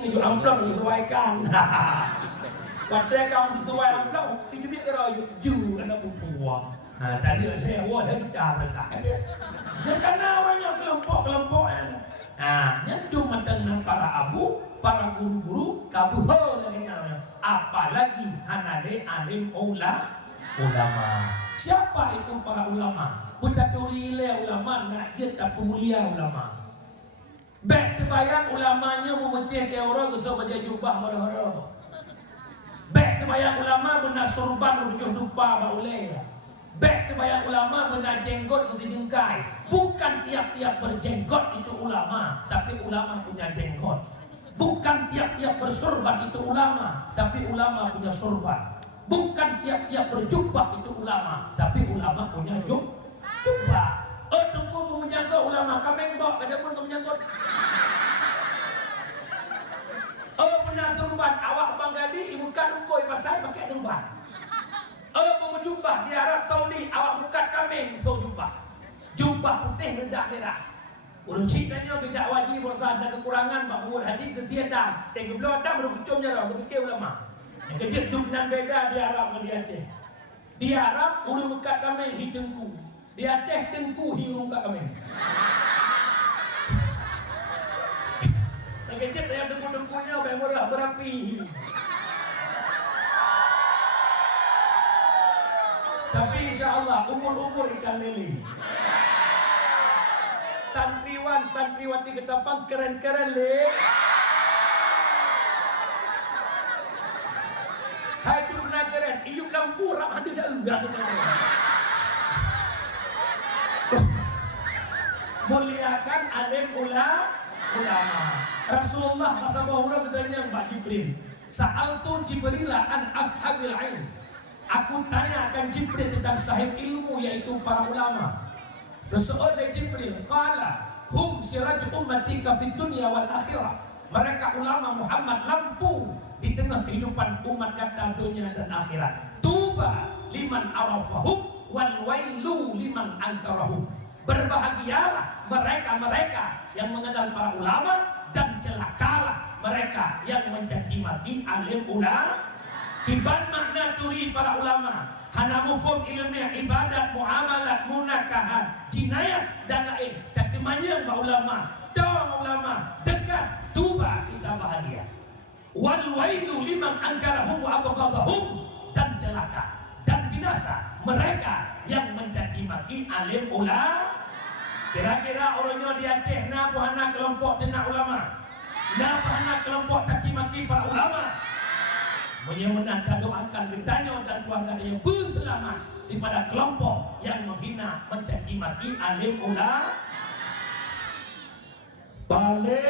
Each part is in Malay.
Itu amplop disesuaikan. Pada kamu sesuai amplop, itu dia kira ju anak buah. Tadi saya wah dah dah serta. Dan karena orangnya kelompok-kelompok nyentuh matang para abu, para guru-guru, kabuhol lagi apalagi hanade alim ulama. Siapa itu para ulama? Putaturi le ulama nak kita pemulia ulama. Baik terbayang ulamanya memecah teori ke baca jubah marah-marah. Baik terbayang ulama benar sorban menuju dupa bauleh. Baik terbayang ulama benar jenggot mesti jengkai. Bukan tiap-tiap berjenggot itu ulama, tapi ulama punya jenggot. Bukan tiap-tiap bersorban itu ulama, tapi ulama punya sorban. Bukan tiap-tiap berjubah itu ulama, tapi ulama punya jubah. Oh tunggu menjaga ulama kami bawa pada pun menjaga. Oh benar sorban awak banggali ibu kadukoi pasal pakai sorban. Oh pemujubah di Arab Saudi awak bukat kambing so jubah. Jubah putih rendah merah. Urung cintanya kejak wajib bersah dan kekurangan bak buat hati kesiadan. Dan belum ada berhukumnya lah kepikir ulama. Yang kejut duknan beda di Arab dengan di Aceh. Di Arab urung bukat kambing hidungku. Di Aceh dengku hirung kat kambing. Yang kejut yang dengku-dengkunya murah berapi. Tapi insya-Allah umur-umur ikan lele. Santriwan santriwati Ketapang keren-keren le. Hidup nak keren, hidup lampu rak ada dah enggak tu. Muliakan alim ulama. Rasulullah kata bahawa katanya Mbak Jibril, sa'altu Jibrila an ashabil ilm. Aku tanya akan Jibril tentang sahib ilmu yaitu para ulama. Rasul Jibril qala hum siraj ummatika fid dunya wal akhirah. Mereka ulama Muhammad lampu di tengah kehidupan umat kata dunia dan akhirat. Tuba liman arafahum wal wailu liman ankarahum. Berbahagialah mereka-mereka yang mengenal para ulama dan celakalah mereka yang mencaci maki alim ulama. Kiban makna turi para ulama hana mufhum ilmiah ibadat muamalat munakahat jinayat dan lain tapi banyak ulama dong ulama dekat tuba kita bahagia wal wailu liman angkarahum wa abqadahum dan celaka dan binasa mereka yang mencaci maki alim ulama. Kira-kira orangnya di Aceh na hana kelompok tenak ulama na hana kelompok caci maki para ulama. Menyemenangkan doakan ditanya dan keluarga dia berselamat daripada kelompok yang menghina mencaci maki alim ulama. Pale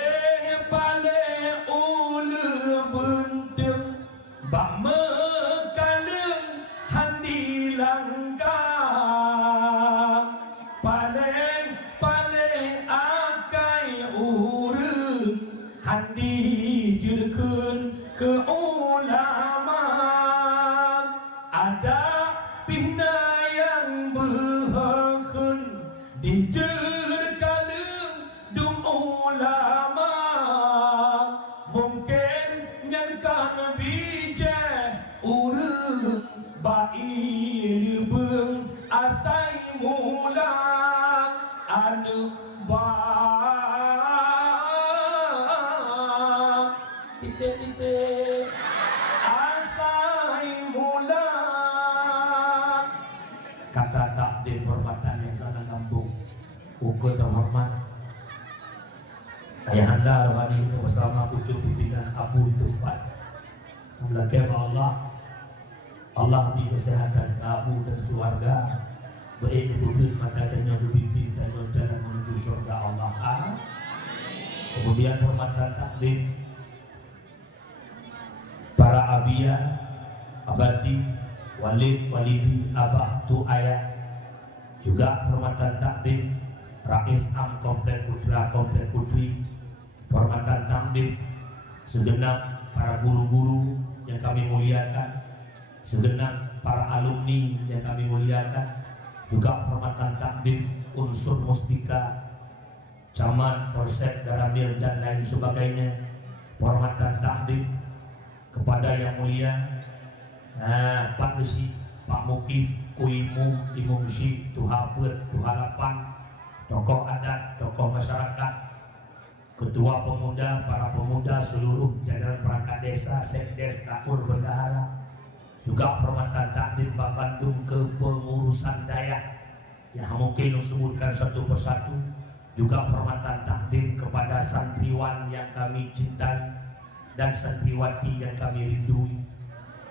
ulu bentuk bak mekalem handi langkah pale akai uru handi judekun ke ulama ada pihna yang berhakun dijud kalem dum ulama mungkin nyankan bijak urut bail beng asai mula anu ba titik-titik asai mula kata takdim hormatan yang sangat lambung ukur terhormat ayahanda rohani bersama pucuk pimpinan abu di tempat memulai Allah beri kesehatan ke abu dan keluarga baik kebutuhan mata dan yang berbimbing dan yang jalan menuju surga Allah. Kemudian hormatan takdim para abiyah, abadi, walid, walidi, abah, tu ayah. Juga hormatan takdim Rais Am Komplek Putra Komplek Putri. Hormatan takdim segenap para guru-guru yang kami muliakan, segenap para alumni yang kami muliakan. Juga hormatan takdim unsur muspika, camat, polsek, daramil dan lain sebagainya. hormat dan takdim kepada yang mulia Pak Gesi, Pak Mukim, Kuimum, Imum Si, Tuhaput, Tuhalapan, tokoh adat, tokoh masyarakat, ketua pemuda, para pemuda, seluruh jajaran perangkat desa, sekdes, kapur, bendahara, juga hormatan takdim Pak Bandung kepengurusan dayak yang mungkin disebutkan satu persatu, juga hormatan takdim kepada santriwan yang kami cintai dan santriwati yang kami rindui,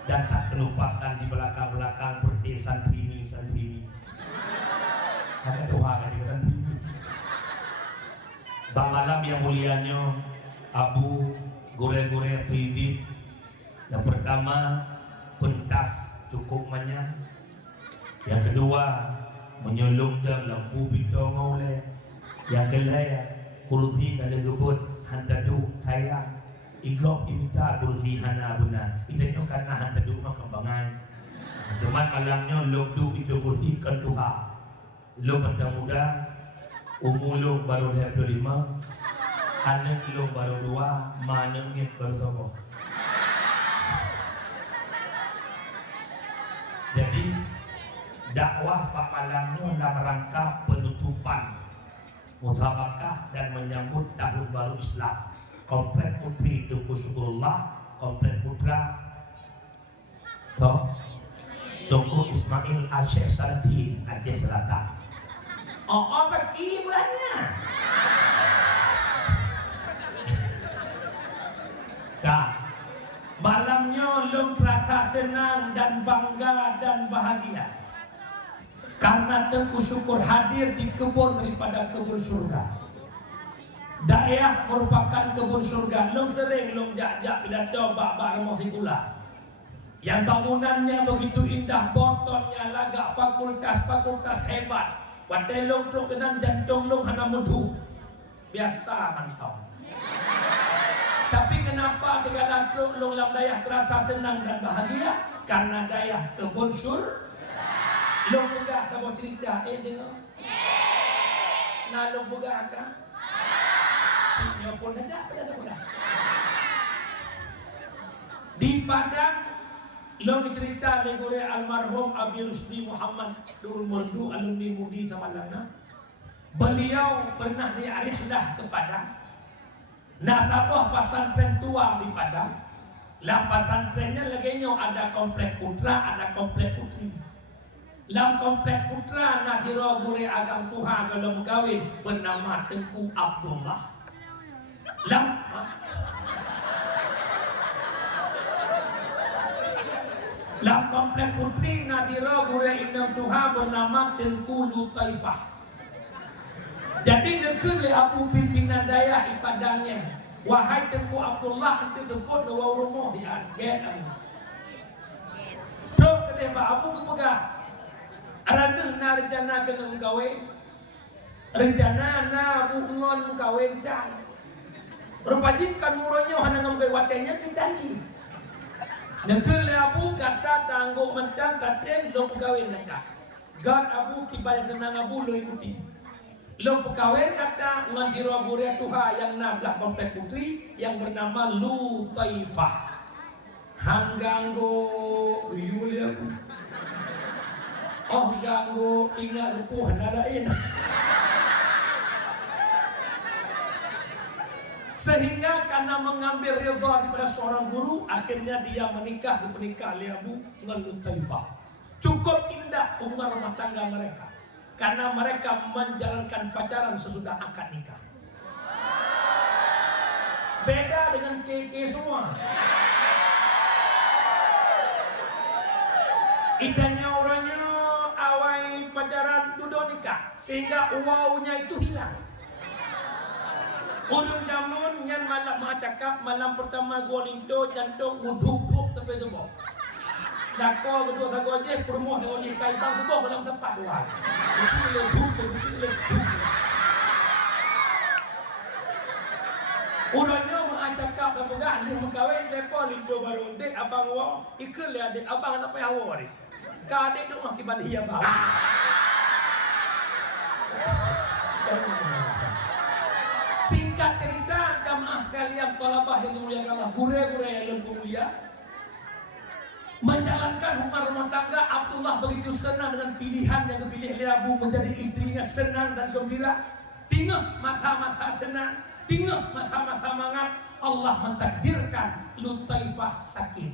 dan tak terlupakan di belakang-belakang seperti santrini ada doa kan di santrini. Bang malam yang mulianya Abu Gore-Gore Pridip, yang pertama pentas cukup banyak, yang kedua menyelum dan lampu bitong oleh, yang kelaya kursi kada gebut hantadu saya igop imita kursi hana buna itanya karena hantadu kembangan teman malamnya lobdu itu kursi kentuha lo pada muda umur baru 25, anak lo baru 2, manengnya baru 1. Jadi dakwah Pak Malamnya dalam rangka penutupan musabakah dan menyambut tahun baru Islam. Komplek Putri Tuku Syukurullah, Komplek Putra Tuku Ismail Aceh Salatin, Aceh Selatan. Oh, pergi banyak. Kak, malamnya lo terasa senang dan bangga dan bahagia karena Tengku Syukur hadir di kebun daripada kebun surga. Daerah merupakan kebun surga. Lo sering lo jak-jak pidato bak-bak remosi gula yang bangunannya begitu indah, botonnya lagak fakultas-fakultas hebat. Wadai long truk kenan jantung long hana mudu biasa mantau. Tapi kenapa segala truk long lam dayah terasa senang dan bahagia? Karena dayah kebun sur. Long buka sama cerita dengar. Nah long buka akan. Nyopon aja ada buka. Di Padang lo cerita legore almarhum Abi Rusdi Muhammad Nurul Merdu alumni Mudi Samalana. Beliau pernah diarihlah ke Padang. Nasabah pesantren tua di Padang. Lah pesantrennya laginya ada komplek putra, ada komplek putri. Lam komplek putra nahiro gure agam Tuhan kalau kawin bernama Tengku Abdullah. Lam Lam komplek putri Nazira gure indang Tuhan bernama Tengku Lutaifah. Jadi nekun le abu pimpinan daya ipadangnya. Wahai Tengku Abdullah itu sebut dua rumah si Adget abu. Terus kedua abu kepegah. Araneh na rencana kena kawin. Rencana na bungon kawin can. Rupajikan muronyo hana ngambil wadenya pitanci. Nekun le abu kata tangguh mentang katen lo pegawai nanda. God abu kibali senang abu lo ikuti. Lo pegawai kata ngantiro gure Tuha yang nablah komplek putri yang bernama Lutaifah. Hangganggo yuli aku. Oh ganggu ingat rupuh nadain. Sehingga karena mengambil ridha daripada seorang guru, akhirnya dia menikah di pernikahan Liabu dengan Lutaifah. Cukup indah hubungan rumah tangga mereka karena mereka menjalankan pacaran sesudah akad nikah. Beda dengan keke semua. Idanya orangnya awal pacaran duduk nikah sehingga wawnya itu hilang. Ulun jamun yang malam cakap malam pertama gua linto jantung nguduk tapi tu boh. Dako kedua sago je perumuh sago je kai bang tu boh dalam tempat dua. Itu leduk. Urangnya cakap dan pegah dia mengkawin telepon linto baru dek abang wong ikut le adik abang nak payah awak ni. Ka adik tu akibat dia bang. Singkat cerita, jamaah sekalian, talabah yang dimuliakan Allah, gure-gure yang mulia, menjalankan hubungan rumah tangga. Abdullah begitu senang dengan pilihan yang dipilih oleh Abu menjadi istrinya, senang dan gembira. Tinggal masa-masa senang, tinggal masa-masa mangat, Allah mentakdirkan Lutaifah sakit.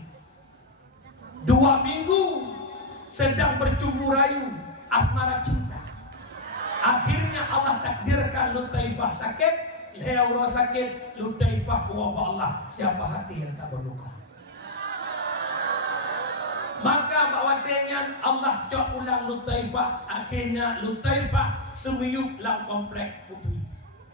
2 minggu sedang bercumbu rayu asmara cinta. Akhirnya Allah takdirkan Lutaifah sakit. Dia orang sakit, Lutaifah wabah Allah. Siapa hati yang tak berluka? Maka bawatannya Allah cok ulang Lutaifah. Akhirnya Lutaifah semiyup dalam komplek putri.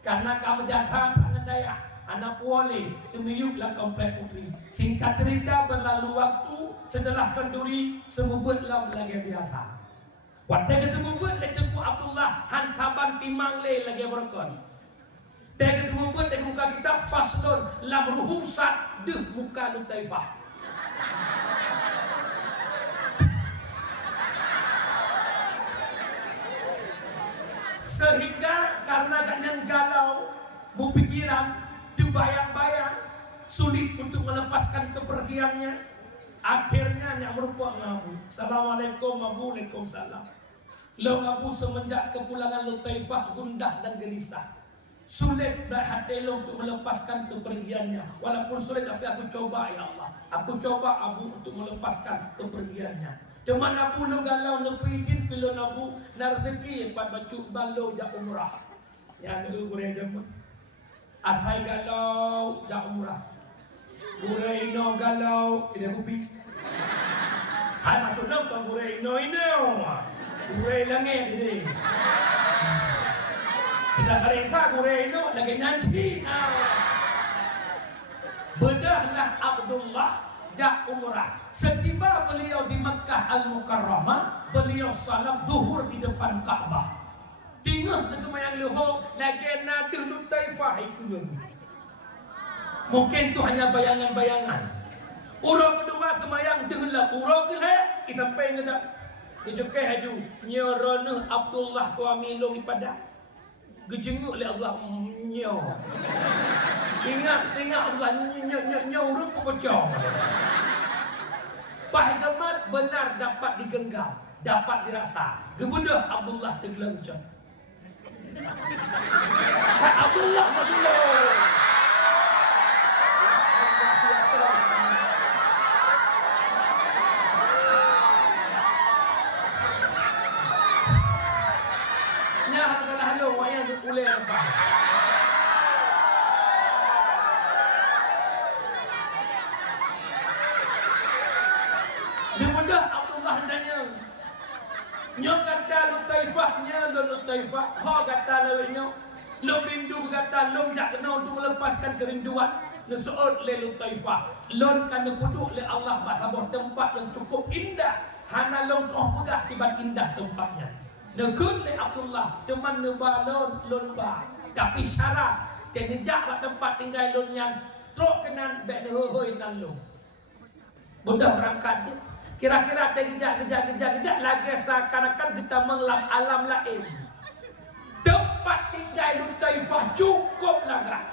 Karena kamu jahat tangan daya, anak boleh semiyup dalam komplek putri. Singkat cerita, berlalu waktu setelah kenduri semubut dalam lagi biasa. Waktu ketemu bud leku Abdullah hantaban timang le lagi berkon. Dia ketemu bud di muka kita faslun lam ruhum sat deh muka Lutaifah. Sehingga karena yang galau, berpikiran, dibayang-bayang, sulit untuk melepaskan kepergiannya. Akhirnya yang merupakan Abu. Assalamualaikum Abu, Waalaikumsalam. Lalu Abu semenjak kepulangan Lutaifah gundah dan gelisah. Sulit berhati untuk melepaskan kepergiannya. Walaupun sulit tapi aku coba ya Allah. Aku coba Abu untuk melepaskan kepergiannya. Cuma Abu lu galau nepi izin ke lu Abu na rezeki pat bacuk balo jak umrah. Ya nu gure jamu. Asai galau jak umrah. Gure ino galau tidak kupi. Hai masuk nak kau gure ino. Gure langit ini. Kita mereka gure ino lagi nyanyi. Bedahlah Abdullah jak umrah. Setiba beliau di Makkah Al-Mukarramah, beliau salat zuhur di depan Ka'bah. Tinggal ke semayang luhur, lagi nada Lutaifah itu. Mungkin itu hanya bayangan-bayangan. Urang kedua semayang dehlap, urang kelak sampai nada. Kejukai haju nyorona Abdullah suami lo ipada. Gejenguk le Allah nyo. Ingat Allah nyo urang pecah. Pahikamat benar dapat digenggam, dapat dirasa. Gebudah Abdullah tergelanjang. Abdullah. Nyah adalah halo wayang ulai apa? Abdullah hendaknya nyo kata Lutaifah ha kata lewenya lo rindu kata lo jak kena untuk melepaskan kerinduan nesuot le Lutaifah lon kana puduk le Allah mahabah tempat yang cukup indah hana long toh megah tibat indah tempatnya nekun le Abdullah teman neba lon ba tapi syarat tenejak ba tempat tinggal lon yang trok kenan be hoi nan lo mudah berangkat je. Kira-kira kejap lagi seakan-akan kita mengelap alam lain. Tempat tinggal Lutaifah cukup laga.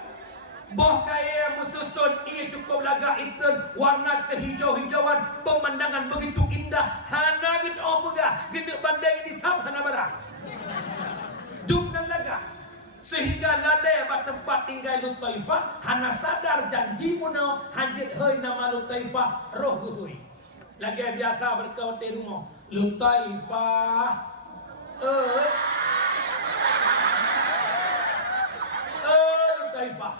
Boh kaya mususun ia cukup laga itu warna kehijau-hijauan pemandangan begitu indah. Hana gitu omega gede bandai ini sama hana barang. Dumna laga. Sehingga ladai pada tempat tinggal Lutaifah hana sadar janji muno hanjit hoi nama Lutaifah roh guhui. Lagi biasa berkau di rumah Lutaifah Lutaifah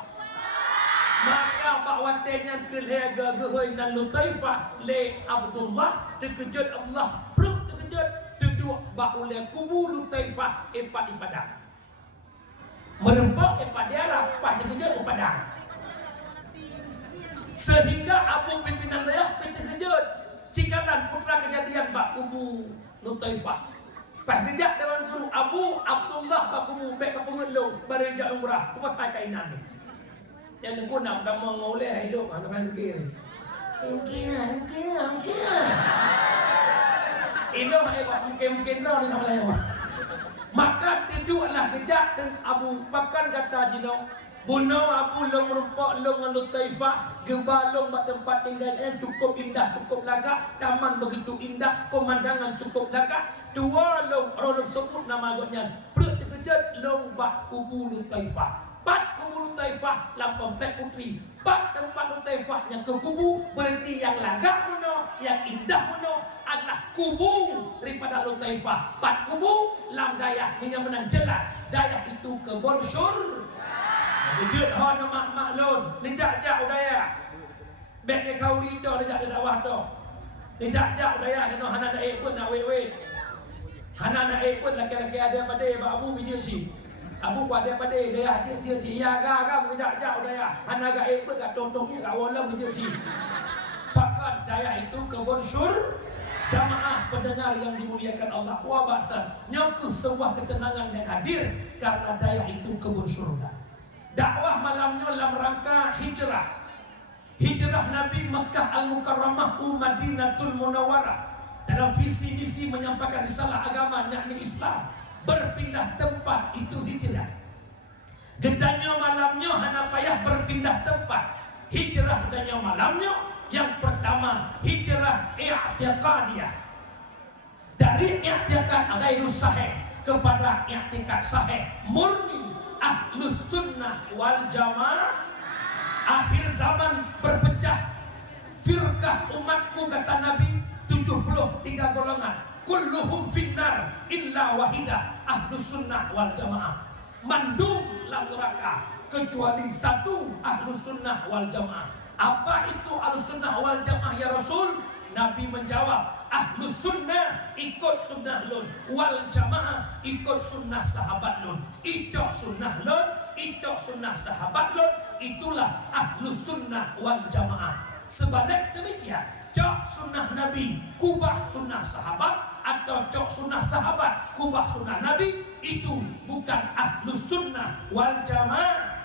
maka bakwatenya kelihega gehoy dan Lutaifah le Abdullah terkejut Allah perut terkejut terduk baulai kubu Lutaifah empat di padang merempak empat diarah pas terkejut padang sehingga Abu pimpinan layah terkejut cikalan putra kejadian bak kubu Lutaifah. Pas dijak dewan guru Abu Abdullah bak kubu bek ke pengelung bareng jak umrah kuat saya kainan ni. Yang aku nak dah mau ngoleh hidup ana main fikir. Mungkin. Ini mungkin tau ni nama lain. Maka tidurlah kejak dan Abu Bakar kata jino Bunuh abu long merupak long alu taifah, gebalong mak tempat tinggalnya cukup indah, cukup lagak, taman begitu indah, pemandangan cukup lagak. Dua long orang sebut nama agaknya, perut terkejut long bak kubu lu taifah. Pat kubu lu taifah lam komplek putri. Pat tempat lu taifah yang ke kubu berarti yang lagak muno, yang indah muno adalah kubu daripada lu taifah. Pat kubu lam Dayak, yang menang jelas Dayak itu kebun syur. Wujud hon mak lon, lijak jak udaya. Bek de kau rito lijak de dawah to. Lijak jak udaya no hana na pun na we. Hana na pun laki-laki ada pada abu biji si. Abu ku ada pada dia je ya ga lijak jak udaya. Hana ga pun ga tong-tong ga walam biji si. Pakat daya itu kebun syur. Jamaah pendengar yang dimuliakan Allah, wa ba'sa nyoku sebuah ketenangan yang hadir karena daya itu kebun surga. Dakwah malamnya dalam rangka hijrah Nabi Makkah Al-Mukarramah Madinatul Munawwarah, dalam visi misi menyampaikan risalah agama yakni Islam, berpindah tempat itu hijrah. Gedanya malamnya hana payah berpindah tempat. Hijrah gedanya malamnya yang pertama hijrah i'tiqadiyah, dari i'tiqad ghairus sahih kepada i'tiqad sahih murni Ahlus Sunnah wal Jamaah. Akhir zaman berpecah firqah umatku kata Nabi 73 golongan, kulluhum finnar illa wahidah Ahlus Sunnah wal Jamaah. Mandum lam neraka kecuali satu Ahlus Sunnah wal Jamaah. Apa itu Ahlus Sunnah wal Jamaah ya Rasul? Nabi menjawab, Ahlus Sunnah ikut sunnah lun, wal Jamaah ikut sunnah sahabat lun. Icok sunnah lun, icok sunnah sahabat lun, itulah Ahlus Sunnah wal Jamaah. Sebalik demikian, cok sunnah Nabi, kubah sunnah sahabat, atau cok sunnah sahabat, kubah sunnah Nabi, itu bukan Ahlus Sunnah wal Jamaah.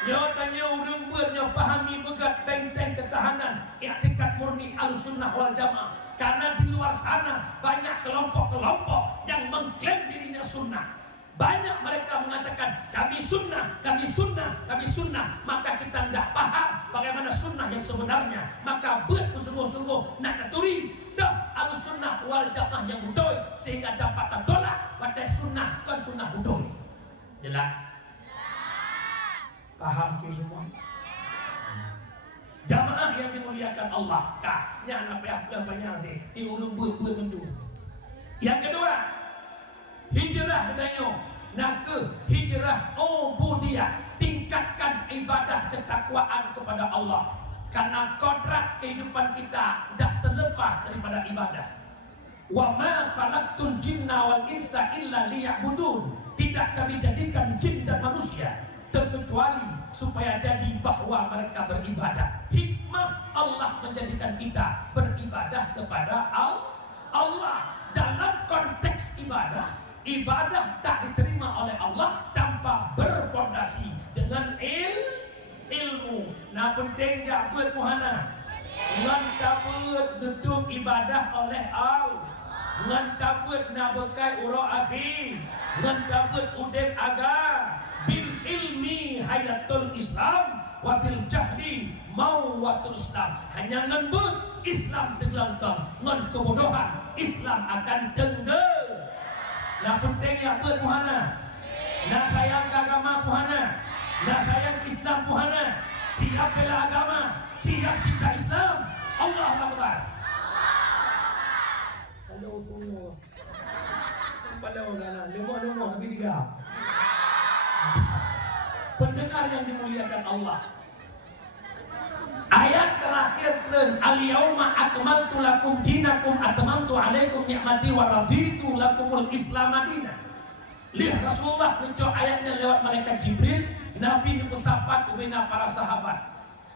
Nyo tanya urang buat nyo pahami begat benteng ketahanan i'tikad murni Ahlussunnah wal Jamaah. Karena di luar sana banyak kelompok-kelompok yang mengklaim dirinya sunnah. Banyak mereka mengatakan kami sunnah, kami sunnah, kami sunnah. Maka kita tidak paham bagaimana sunnah yang sebenarnya. Maka buat sungguh-sungguh nak naturi dah Ahlussunnah wal Jamaah yang betul, sehingga dapat tertolak pada sunnah kan sunnah betul. Jelas? Paham ke semua? Jamaah yang dimuliakan Allah, kaknya anak payah banyak si urung buat mendu. Yang kedua, hijrah kedanyo, nak ke hijrah ubudiyah, tingkatkan ibadah ketakwaan kepada Allah. Karena kodrat kehidupan kita tidak terlepas daripada ibadah. Wa ma khalaqtul jinna wal insa illa liya'budun. Tidak kami jadikan jin dan manusia terkecuali supaya jadi bahwa mereka beribadah. Hikmah Allah menjadikan kita beribadah kepada Allah. Dalam konteks ibadah, ibadah tak diterima oleh Allah tanpa berpondasi dengan ilmu. Nah penting jak buat muhana ngan tabut gedung ibadah oleh Allah, ngan tabut nak bekai uro akhir, ngan tabut udep aga. Bil ilmi hayatul Islam, wabil jahli mauwatul Islam. Hanya ngebut Islam tergelangkang, ngan kebodohan Islam akan tenggelam. Nah penting ya buat muhana, nak sayang agama muhana, nak sayang Islam muhana. Siap bela agama, siap cinta Islam. Allahu Akbar. Halo semua. Pada orang lemah Nabi tiga. Pendengar yang dimuliakan Allah, ayat terakhir dan al-yauma akmaltu lakum dinakum atmamtu alaikum ni'mati wa raditu lakumul Islam madinah. Lihat Rasulullah mencok ayatnya lewat malaikat Jibril. Nabi dipesapat kepada para sahabat.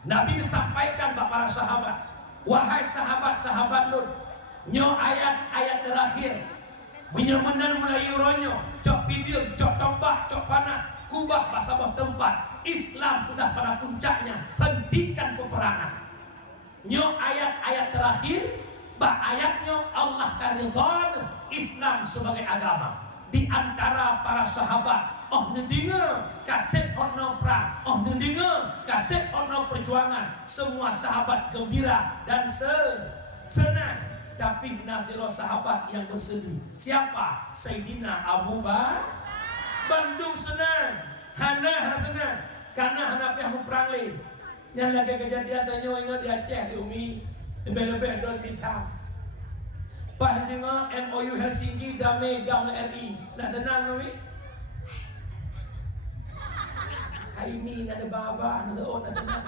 Nabi disampaikan kepada para sahabat, wahai sahabat-sahabat Lut, nyo ayat-ayat terakhir menyemenan mulai uronyo, cok video, cok tombak, cok panah, kubah basabah tempat. Islam sudah pada puncaknya, hentikan peperangan. Nyo ayat-ayat terakhir, bah ayatnya Allah karidon Islam sebagai agama. Di antara para sahabat oh nendinga kaset ono perang, oh nendinga kaset ono perjuangan. Semua sahabat gembira dan senang. Tapi nasiro sahabat yang bersedih. Siapa? Sayyidina Abu Bakar. Bandung senang, hana tenang, karena hana pihak perang le. Yang lagi kejadian dan nyonya di Aceh di Umi, lebih-lebih don bisa. Pak dengar MOU Helsinki damai gam RI, nak tenang Umi. Hari ni ada baba, ada ot, ada tenang.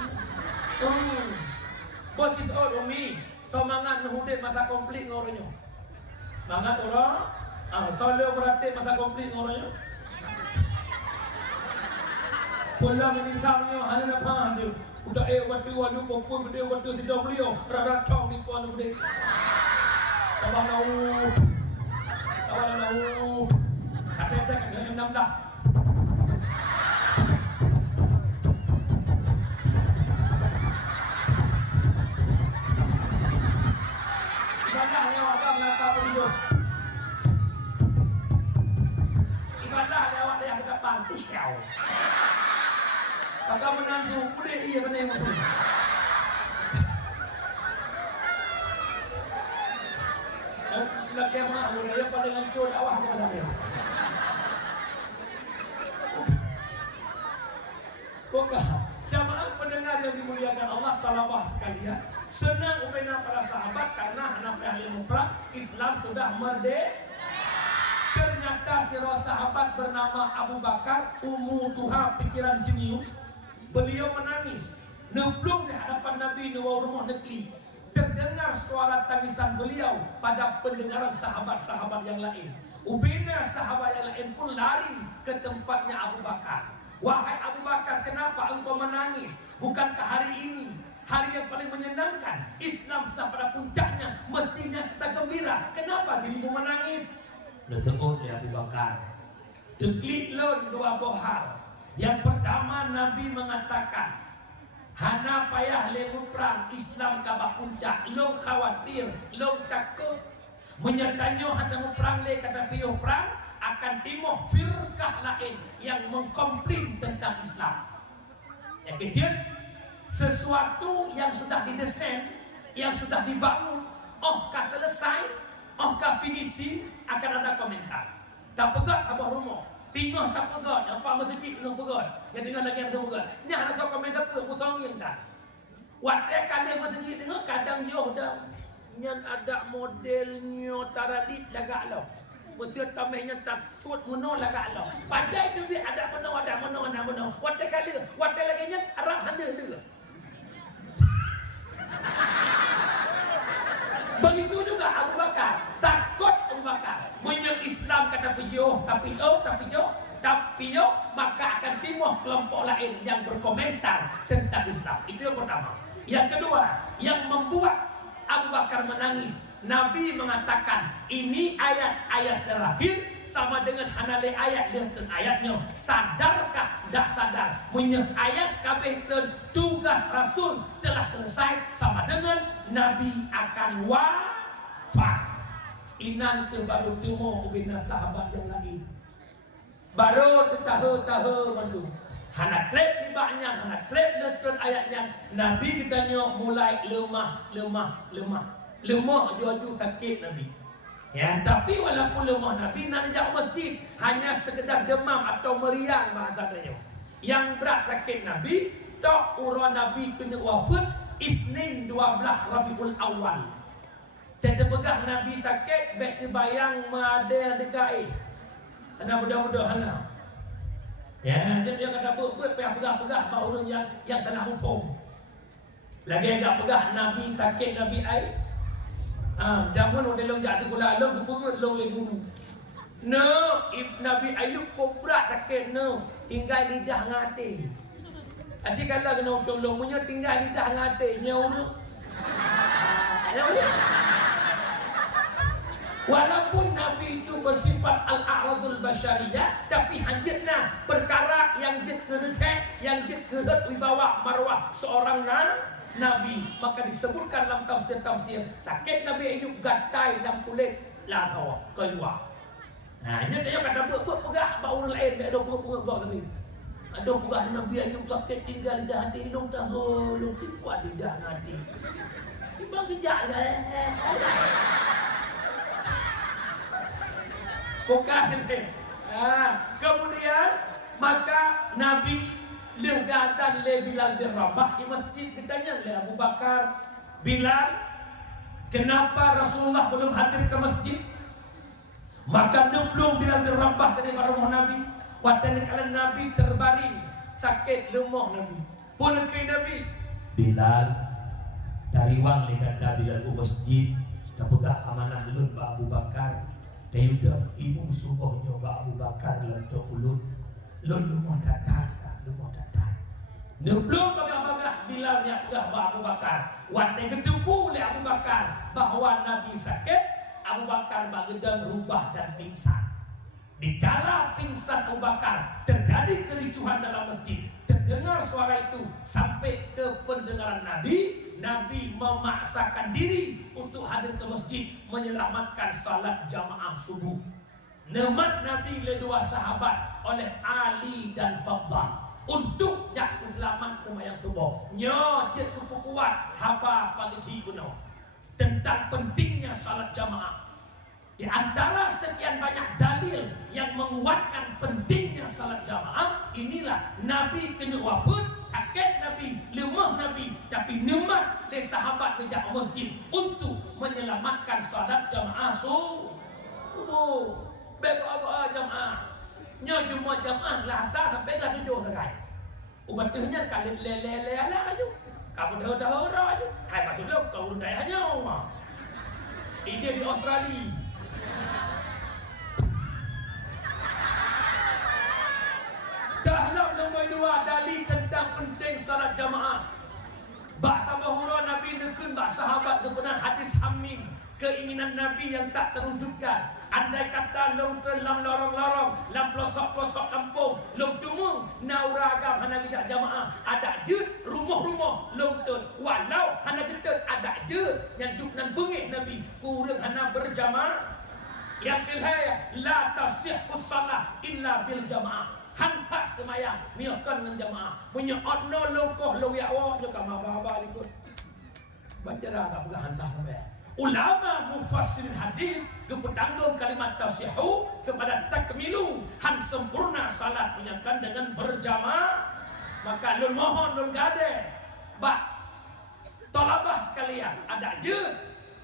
Buat itu Umi, kau mangan nuhudit masa komplit ngorangnya. Mangan orang, selalu berarti masa komplit ngorangnya. Pulang ini samnya hanya napaan dia. Udah wadu popoi gede wadu sidang beliau rara tong di puan gede. Tabang nau. Hati-hati kan dengan 6 dah. Ibadahnya awak mengata begitu. Ibadahnya awak yang kita pantis kau. Kakak menantu, udah iya benar yang masuk. Laki mah, udah paling hancur awak kepada dia. Bukan, jamaah pendengar yang dimuliakan Allah Ta'ala sekalian. Senang upena para sahabat karena hanapi ahli mukrah Islam sudah merdeka. Ternyata si sahabat bernama Abu Bakar, Tuha pikiran jenius. Beliau menangis, neblung di hadapan Nabi Nuwa rumah negeri. Terdengar suara tangisan beliau pada pendengaran sahabat-sahabat yang lain. Ubina sahabat yang lain pun lari ke tempatnya Abu Bakar. Wahai Abu Bakar, kenapa engkau menangis? Bukankah hari ini hari yang paling menyenangkan? Islam sudah pada puncaknya, mestinya kita gembira. Kenapa dirimu menangis? Leteun ya Abu Bakar. Deklik lon dua bohal. Yang pertama Nabi mengatakan, hana payah lemu perang Islam kabak puncak, long khawatir, long takut. Menyertanya hana perang le kata piuh perang akan timoh firqah lain yang mengkomplain tentang Islam. Yang ketiga, sesuatu yang sudah didesain, yang sudah dibangun, kah selesai, kah finisi, akan ada komentar. Tak pegat abah rumah. Tinggal tak pegat, apa masjid tinggal pegat. Yang tinggal lagi yang pegat. Ni ada kau komentar pun musang yang dah. Waktu kali masjid tinggal kadang jauh dah. Yang ada modelnya taradit lagak lo. Mesti tamanya tasut mono lagak lo. Pakai tu dia ada mono. Waktu kali, waktu lagi nya arah handa tu. Begitu juga Abu Bakar, takut Abu Bakar menyebut Islam kata jauh, tapi jauh, maka akan timbul kelompok lain yang berkomentar tentang Islam. Itu yang pertama. Yang kedua, yang membuat Abu Bakar menangis, Nabi mengatakan ini ayat-ayat terakhir sama dengan hanale ayat dan ayatnya. Sadarkah tak sadar menyebut ayat kabeh tugas Rasul telah selesai sama dengan Nabi akan wafat. Inan ke baru temu ubina sahabat yang lain. Baru tahu mandu. Hana klep ni banyak, hana klep letron ayatnya. Nabi kitanya mulai lemah. Lemah jauh sakit Nabi. Ya, tapi walaupun lemah Nabi nak ajak masjid hanya sekedar demam atau meriang bahasanya. Yang berat sakit Nabi, tok urang Nabi kena wafat Isnin 12 Rabiul Awal. Tetap pegah Nabi sakit, baik terbayang ada dekai. Kena mudah-mudah hana. Ya, dia kata buat pegah baru yang telah hukum. Lagi agak pegah Nabi sakit Nabi ai. Jamun udah long jatuh gula long kepungut long le guru. No, Nabi Ayub kobra sakit no, tinggal lidah ngate. Aji kalau kena colong punya tinggal lidah ngate nyauru. Walaupun Nabi itu bersifat al-a'radul basyariyah, tapi hanjitna perkara yang jit kerekat, yang jit keret wibawa marwah seorang Nabi. Maka disebutkan dalam tafsir-tafsir sakit Nabi Ayub gatai dalam kulit lah tahu keluar. Hanya dia kata buat pegah bau lain ada buat kami. Ada pegah Nabi Ayub sakit tinggal di hati long tahu long kuat di dah hati. Ibang kejak dah. Bukan ni. Kemudian maka Nabi legadan le Bilal bin Rabah di masjid. Ditanya oleh Abu Bakar, Bilal, kenapa Rasulullah belum hadir ke masjid? Maka belum Bilal bin Rabah tadi rumah Nabi. Waktu kala Nabi terbaring sakit lemah Nabi. Pula ke Nabi, Bilal dari wang kata Bilal ke masjid. Tak pegah amanah lun ba Abu Bakar. Dayudah ibu subuhnya ba Abu Bakar lantuk ulun. Lun lemah datang. Belum bagah-bagah Bilal yang pegah ba Abu Bakar. Waktu ketepu oleh Abu Bakar bahawa Nabi sakit. Abu Bakar bagedang rubah dan pingsan. Di kala pingsan Abu Bakar terjadi kericuhan dalam masjid. Terdengar suara itu sampai ke pendengaran Nabi. Nabi memaksakan diri untuk hadir ke masjid menyelamatkan salat jamaah subuh. Nemat Nabi le dua sahabat oleh Ali dan Faddal untuk jak selamat sembahyang subuh. Nyo je kepukuat haba pagi cipuno tentang pentingnya salat jamaah. Di antara sekian banyak dalil yang menguatkan pentingnya salat jamaah, inilah Nabi kena wafat, kakek Nabi, lemah Nabi, tapi nemat le sahabat ke masjid untuk menyelamatkan salat jamaah subuh. Beba jamaah. Nya Jumaat jamaah lah sah sampai lah 7 sekai. Ubatnya kali lele ala aja. Kamu dah aja. Hai maksudnya kau undai hanya orang. Ini di Australia. Dahlam nombor 2 dalil tentang penting salat jamaah. Bak tabahura Nabi nekun bak sahabat kebenar hadis hamim keinginan Nabi yang tak terwujudkan. Andai kata long dalam lorong-lorong, dalam pelosok-pelosok kampung, long tumung naura agam hana bijak jamaah, ada je rumah-rumah long tun. Walau hana ketut ada je yang duk nan bengih Nabi, kurang hana berjamaah. Yang kelaya la tasihhu salah illa bil jamaah. Hantak kemayang miakan dengan jamaah. Punya otno longkoh lo ya awak je kama baba ikut. Baca dah tak pegang hantar sampai. Ulama mufassir hadis kepetanggung kalimat tasihu kepada takmilu han sempurna salat menyakan dengan berjamaah. Maka lun mohon lun gade bak tolabah sekalian ada je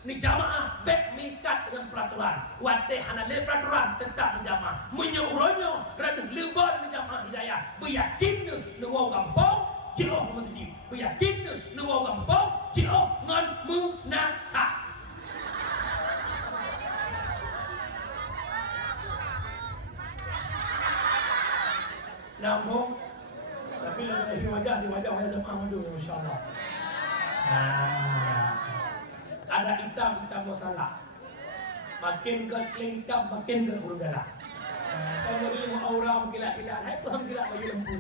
ni jamaah bek mikat dengan peraturan. Wate hana le peraturan tetap menjamaah. Menyuruhnya rada lebat menjamaah hidayah. Beryakin ne wau gampang jauh masjid. Beryakin ne wau gampang jauh ngan munakah. Namun tapi kalau di wajah jamaah dulu insyaallah. Ada hitam masalah. Makin ke kling hitam makin ke huru galak. Kalau ini aura gila-gilaan, hai paham gila bagi lembu.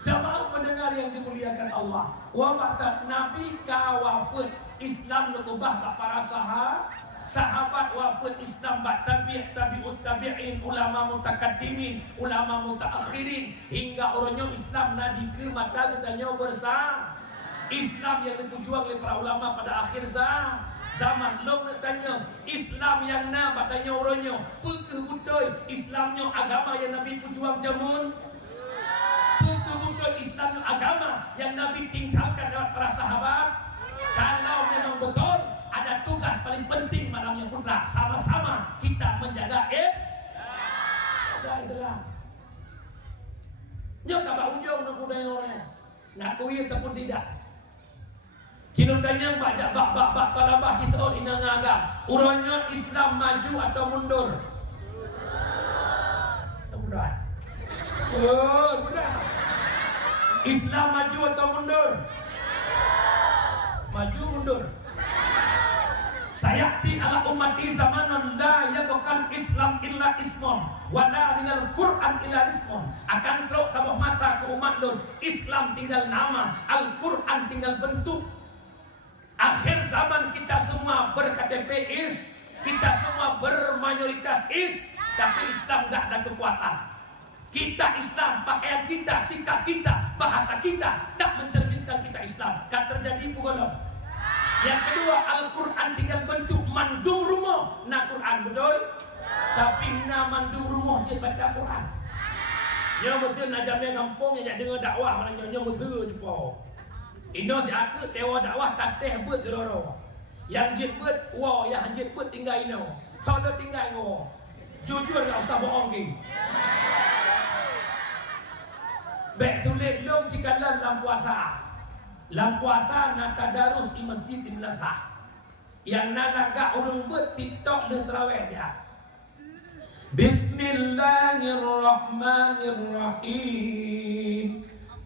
Jamaah pendengar yang dimuliakan Allah. Wa ba'da Nabi ka wafat Islam lebah para sahabat wafat Islam bak tabi'ut tabi'in, ulama mutakaddimin, ulama mutaakhirin, hingga orangnya Islam nadi ke mata katanya bersama. Islam yang diperjuang oleh para ulama pada akhir zaman. Long nak tanya Islam yang na batanya orangnya pekeh budoi Islamnya agama yang Nabi perjuang jamun. Pekeh budoi Islamnya agama yang Nabi tinggalkan lewat para sahabat. Kalau memang betul ada tugas paling penting malamnya putra, sama-sama kita menjaga ada Islam. Nyo kabak ujung nak budaya orangnya ngakui ataupun tidak. Kinundanya banyak bak talabah citaun inang agam. Urangnya Islam maju atau mundur? Mundur. Islam maju atau mundur? Maju mundur. Sayati ala ummati zamanan la yabqal Islam illa ismon wala minal Quran illa ismon. Akan teruk sabah masa ke umat lun Islam tinggal nama, Al-Quran tinggal bentuk. Akhir zaman kita semua berKTP Kita semua bermayoritas tapi Islam nggak ada kekuatan. Kita Islam, pakaian kita, sikap kita, bahasa kita tak mencerminkan kita Islam. Kan terjadi bukan? Yang kedua, Al-Quran tinggal bentuk mandung rumah. Nah Quran betul, tapi na mandung rumah je baca Quran. Yang mesti nak jamnya kampung yang dengar dakwah mana nyonya mesti jumpa. Ino si aku tewa dakwah tateh bet jeroro. Yang jit bet, wow, yang jit bet tinggal ino. Soalnya tinggal ngo. Jujur tak usah bohong ki. Baik tulis long cikalan dalam puasa. Dalam puasa nak tadarus di masjid di Melaka. Yang nak lagak urung bet TikTok le terawih ya. Bismillahirrahmanirrahim.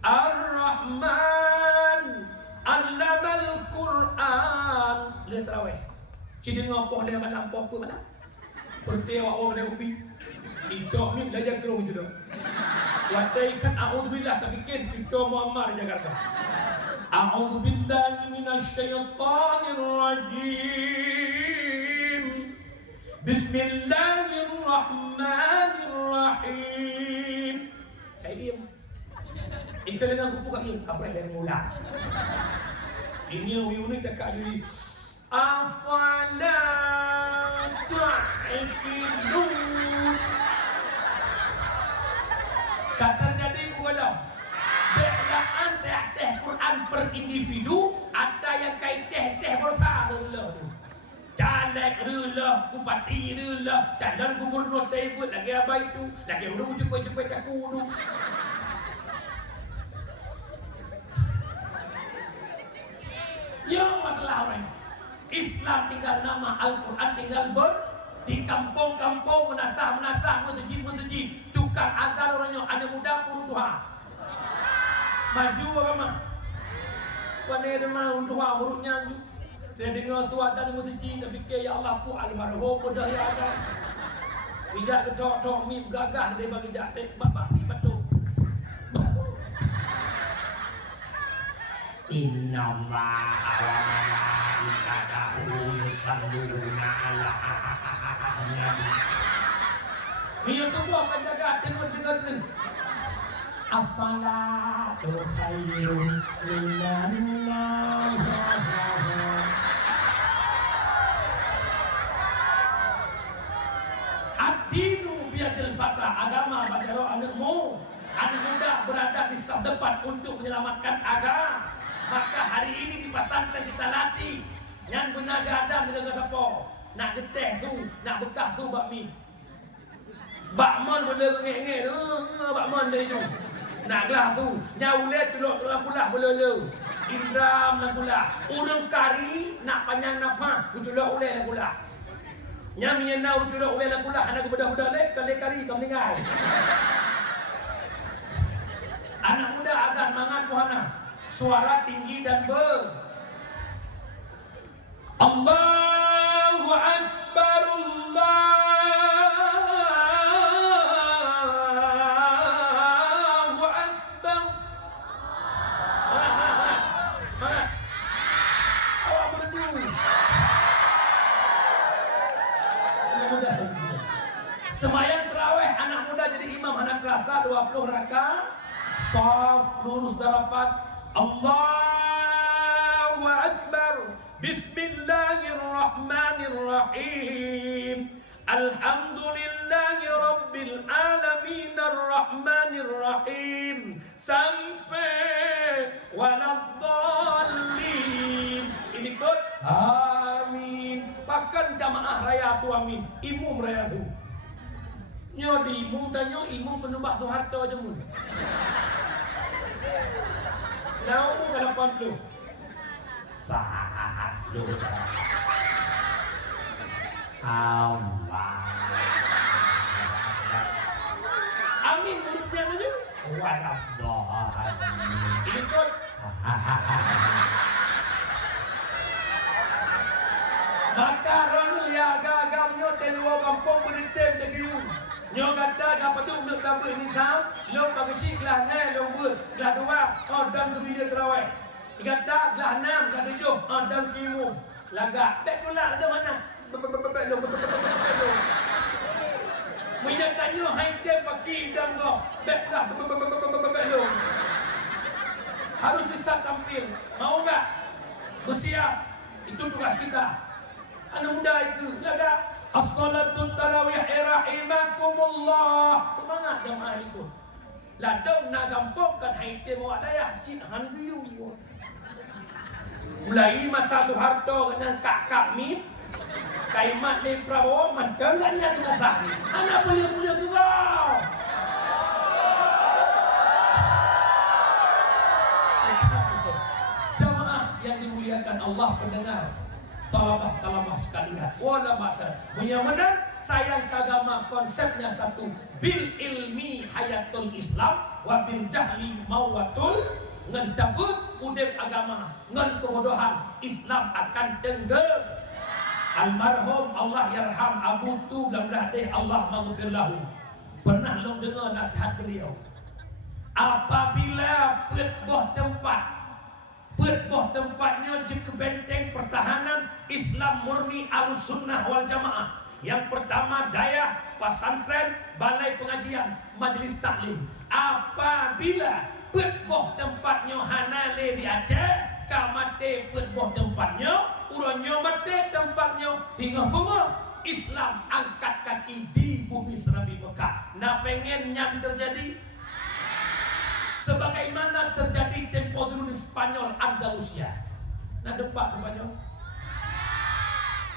Ar-Rahman Allamal Quran. Le terawih. Cik dengar poh le malam poh apa malam? Perti awak orang dah kopi. Icok ni belajar terus je dah. Watai kan a'udzubillah tapi kan cucu Muammar Jakarta. A'udzubillahi minasyaitonir rajim. Bismillahirrahmanirrahim. Kaim. Ikan dengan kupu kaim kapreh dari mula. Ini yang unik dekat jadi afala ta'qilun. Kata jadi bukan. Belaan teh Quran per individu, ada yang kait teh bersama dulu. Caleg dulu, bupati dulu, calon gubernur tebut lagi apa itu, lagi baru cepet aku dulu. Yang masalah orang Islam tinggal nama, Al-Quran tinggal di kampung-kampung menasah masjid, tukang azan orangnya ada muda puru Tuhan. Maju apa mah? Wane demah Tuhan buruk nyanyi. Dia dengar suara di masjid, dia fikir ya Allah ku almarhum dah ya ada. Tidak ketok-tok mi gagah dia bagi jatek bapak ni betul. Inna Allaha wa malaikatahu yusalluna ala nabi. Dia tu buat penjaga tengok. As-salatu khairun minan nawm. Ad-dinu biyadil fata, agama bajaro anakmu. Anak muda berada di saf depan untuk menyelamatkan agama. Maka hari ini di pesantren kita latih yang benar gadam dengan apa? Nak geteh tu, nak bekas tu bakmi. Bakman boleh ngek-ngek tu, bakman dari tu. Nak gelah tu, nyawle celok-celok kulah boleh le. Indram nak kulah. Urang kari nak panjang napa, celok ulai nak kulah. Nyam nyenau celok ulai nak kulah, anak budak-budak lek kali kari kau meninggal. Anak muda akan mangat puhana. Suara tinggi dan Allahu Akbar, Allahu Akbar. Mana? Awak berdua. Semayang terawih anak muda jadi imam, anak kerasa 20 rakaat. Saf lurus dan rapat. Allahu Akbar. Bismillahirrahmanirrahim. Alhamdulillahi Rabbil Alamin Ar-Rahmanirrahim. Sampai waladdallin. Ini kot amin. Pakan jamaah raya suami, imum raya su. Nyo di imum tanyo imum penubah tu harta je mun. Naumu kalapan tu. Sah lu. Allah. Amin mulutnya mana? Waladdallin. Ini kot. Maka ranu ya gagamnya tenwa kampung beritem degiun. Nyo kata apa tu nak tahu ini sam, lo bagi siklah nai lo bur, gelah dua, dan tu bila terawih. Kata gelah enam, gelah tujuh, dan kimu. Lagak, dek tu lah ada mana? belum. Minyak tanya hai dia pakai dan go. Baiklah belum. Harus bisa tampil. Mau enggak? Bersiap. Itu tugas kita. Anak muda itu laga as-salatu tarawih rahimakumullah. Semangat jemaah itu. Ladang nak gampangkan hai dia mau daya cik han giu. Mulai mata Soeharto dengan kakak mit Kaimat Le Prabowo mendengarnya dengan sahih. Anak belia-belia juga. Jamaah yang dimuliakan Allah pendengar, talabah sekalian. Wala mata. Punya benar sayang kagama konsepnya satu. Bil ilmi hayatul Islam wa bil jahli mawatul. Ngan tabut udep agama, ngan kebodohan Islam akan tenggelam. Almarhum Allah yarham Abu Tu belah deh Allah maghfir lahu. Pernah lo dengar nasihat beliau? Apabila boh tempatnya ke benteng pertahanan Islam murni Ahlussunnah wal Jamaah. Yang pertama daya pesantren, balai pengajian, majelis taklim. Apabila boh tempatnya hanale di Aceh, kamate boh tempatnya uronyo mate tempatnya singa bunga Islam angkat kaki di bumi Serabi Mekah. Nah pengen yang terjadi sebagaimana terjadi tempo dulu di Spanyol Andalusia. Nah depak Spanyol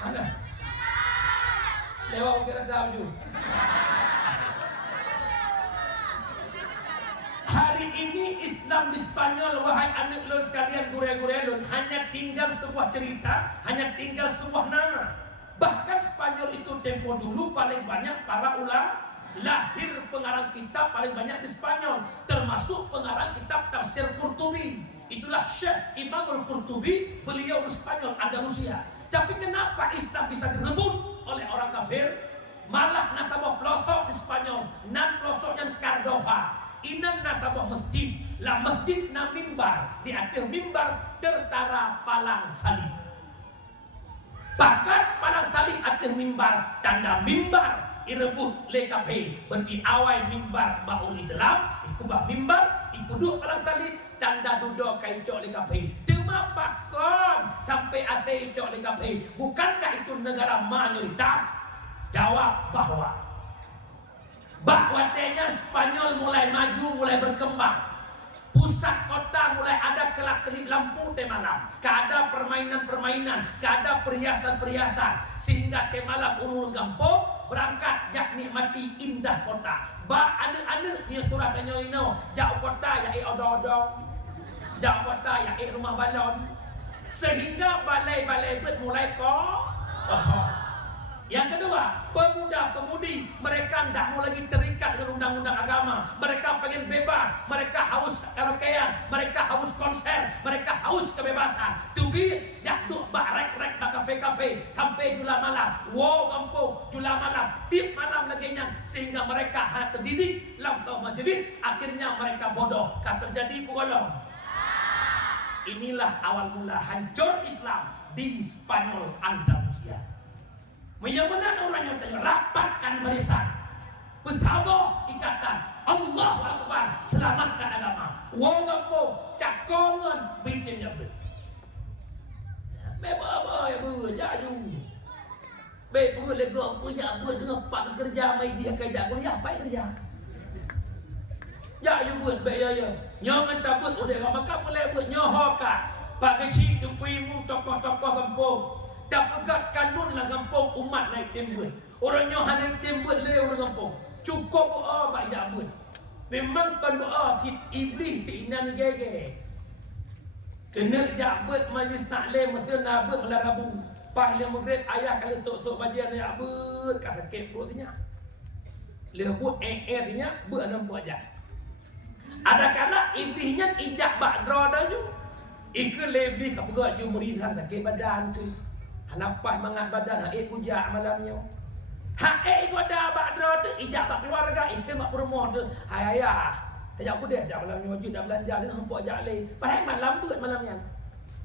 ada lewat kira tahu. Hari ini Islam di Spanyol, wahai anak lor sekalian, gure-gure lor, hanya tinggal sebuah cerita, hanya tinggal sebuah nama. Bahkan Spanyol itu tempo dulu paling banyak para ulama. Lahir pengarang kitab paling banyak di Spanyol, termasuk pengarang kitab tafsir Qurtubi. Itulah Syekh Imamul Qurtubi, beliau di Spanyol Andalusia. Tapi kenapa Islam bisa direbut oleh orang kafir? Malah nasabah pelosok di Spanyol, nan pelosoknya Cardova. Inan natabah masjid, lah masjid na mimbar, di atas mimbar tertara palang salib. Pakat palang salib atas mimbar, tanda mimbar irebut lekape, berarti awal mimbar baul Islam, ikubah mimbar, ikuduk palang salib, tanda duduk kai cok lekape. Cuma pakon sampai ase cok lekape. Bukankah itu negara mayoritas? Jawab bahwa Spanyol mulai maju, mulai berkembang. Pusat kota mulai ada kelap-kelip lampu malam, ada permainan-permainan, ada perhiasan-perhiasan, sehingga malam urung kampung berangkat jak nikmati indah kota. Ba ane-ane ni surat tanya ino, jauh kota ya odong-odong, jauh kota ya rumah balon, sehingga balai-balai mulai kosong. Yang kedua, pemuda-pemudi mereka tidak mau lagi terikat dengan undang-undang agama. Mereka pengen bebas, mereka haus karaokean, mereka haus konser, mereka haus kebebasan. Tubi yakduk rek-rek kafe-kafe sampai jula malam. Wow kampung jula malam, tip malam lagi nyan, sehingga mereka hanya terdidik langsung majelis, akhirnya mereka bodoh. Kan terjadi pugolong. Inilah awal mula hancur Islam di Spanyol Andalusia. Yang benar orang yang tanya, rapatkan barisan, bertabuh ikatan, Allahu Akbar, selamatkan agama. Wong kampung cakongan bikinnya ber. Beba ya bu, jaju. Be bu lego punya bu dengan pak kerja mai dia kerja kuliah apa kerja. Ya you buat be ya. Nyo mentabut udah maka mulai buat nyohoka. Pakai situ puimu tokoh-tokoh kampung. Tak pegat kanun lah kampung umat naik tembut. Orang nyohan naik tembut leh orang kampung. Cukup doa banyak pun. Memang kan doa si iblis si inan gege. Kena jabut majlis taklim masa nabut malam Rabu. Pas dia maghrib ayah kalau sok-sok bajian dia abut kat sakit perut sinya. Lebut sinya buat nampak aja. Ada kala iblisnya ijak bakdra dah ju. Ikut lebih kat pegat ju merisan sakit badan tu. Kenapa mangat badan hak kujak malamnya. Hak ikut ada bakdra tu ijak bak keluarga ikut mak rumah tu. Hai ayah. Tajak aku deh jak malamnya wajib dah belanja dengan hempuk ajak leh. Padahal malam beut malamnya.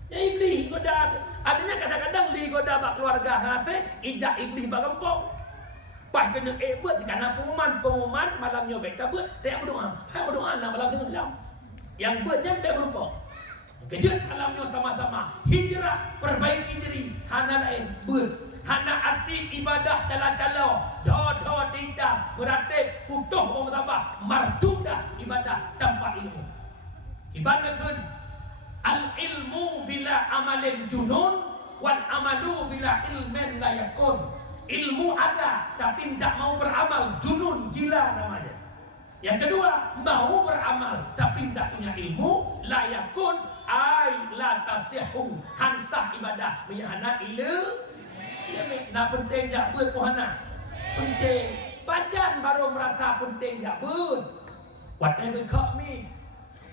Ya iblis ikut dah. Adanya kadang-kadang li goda bak keluarga hase ijak iblis bagempok. Pas kena buat kerana pengumuman malamnya baik tak buat, tak berdoa. Hai berdoa nak malam tengah malam. Yang buatnya tak berupa. Kejut malamnya sama-sama. Hijrah, perbaiki diri. Hana lain buat. Hana arti ibadah cala-cala. Do tidak berarti putuh orang sabar. Mardudah ibadah tanpa ilmu. Ibadah al-ilmu bila amalin junun wal amalu bila ilmin la yakun. Ilmu ada tapi tidak mau beramal, junun, gila namanya. Yang kedua, mau beramal tapi tidak punya ilmu, la yakun ay la tasihhu, hansah ibadah menyahana ilmu. Nak penting jak buat pohana. Penting. Bajan baru merasa penting jak buat. Watai ke kak mi.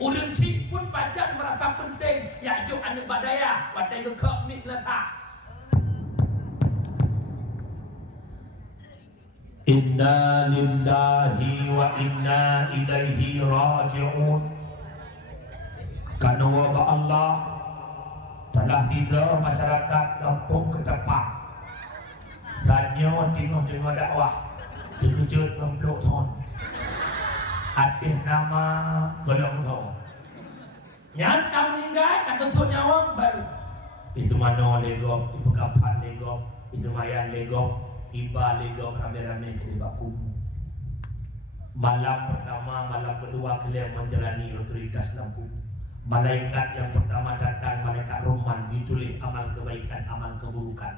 Ulun cik pun bajan merasa penting. Ya juk anak badaya. Watai ke kak mi letak. Inna lillahi wa inna ilaihi raji'un. Karena wabah Allah telah tiba masyarakat kampung Ketepak. Sanyo tengok-tengok dakwah dikejut 60 ton. Adih nama golong thong. Nyata meninggal kata tu nyawang baru. Itu mana legok, itu kapan legok, itu mayan legok. Iba legok rame-rame ke debak kubu. Malam pertama, malam kedua kalian menjalani otoritas lampu. Malaikat yang pertama datang, malaikat Roman, ditulis amal kebaikan, amal keburukan.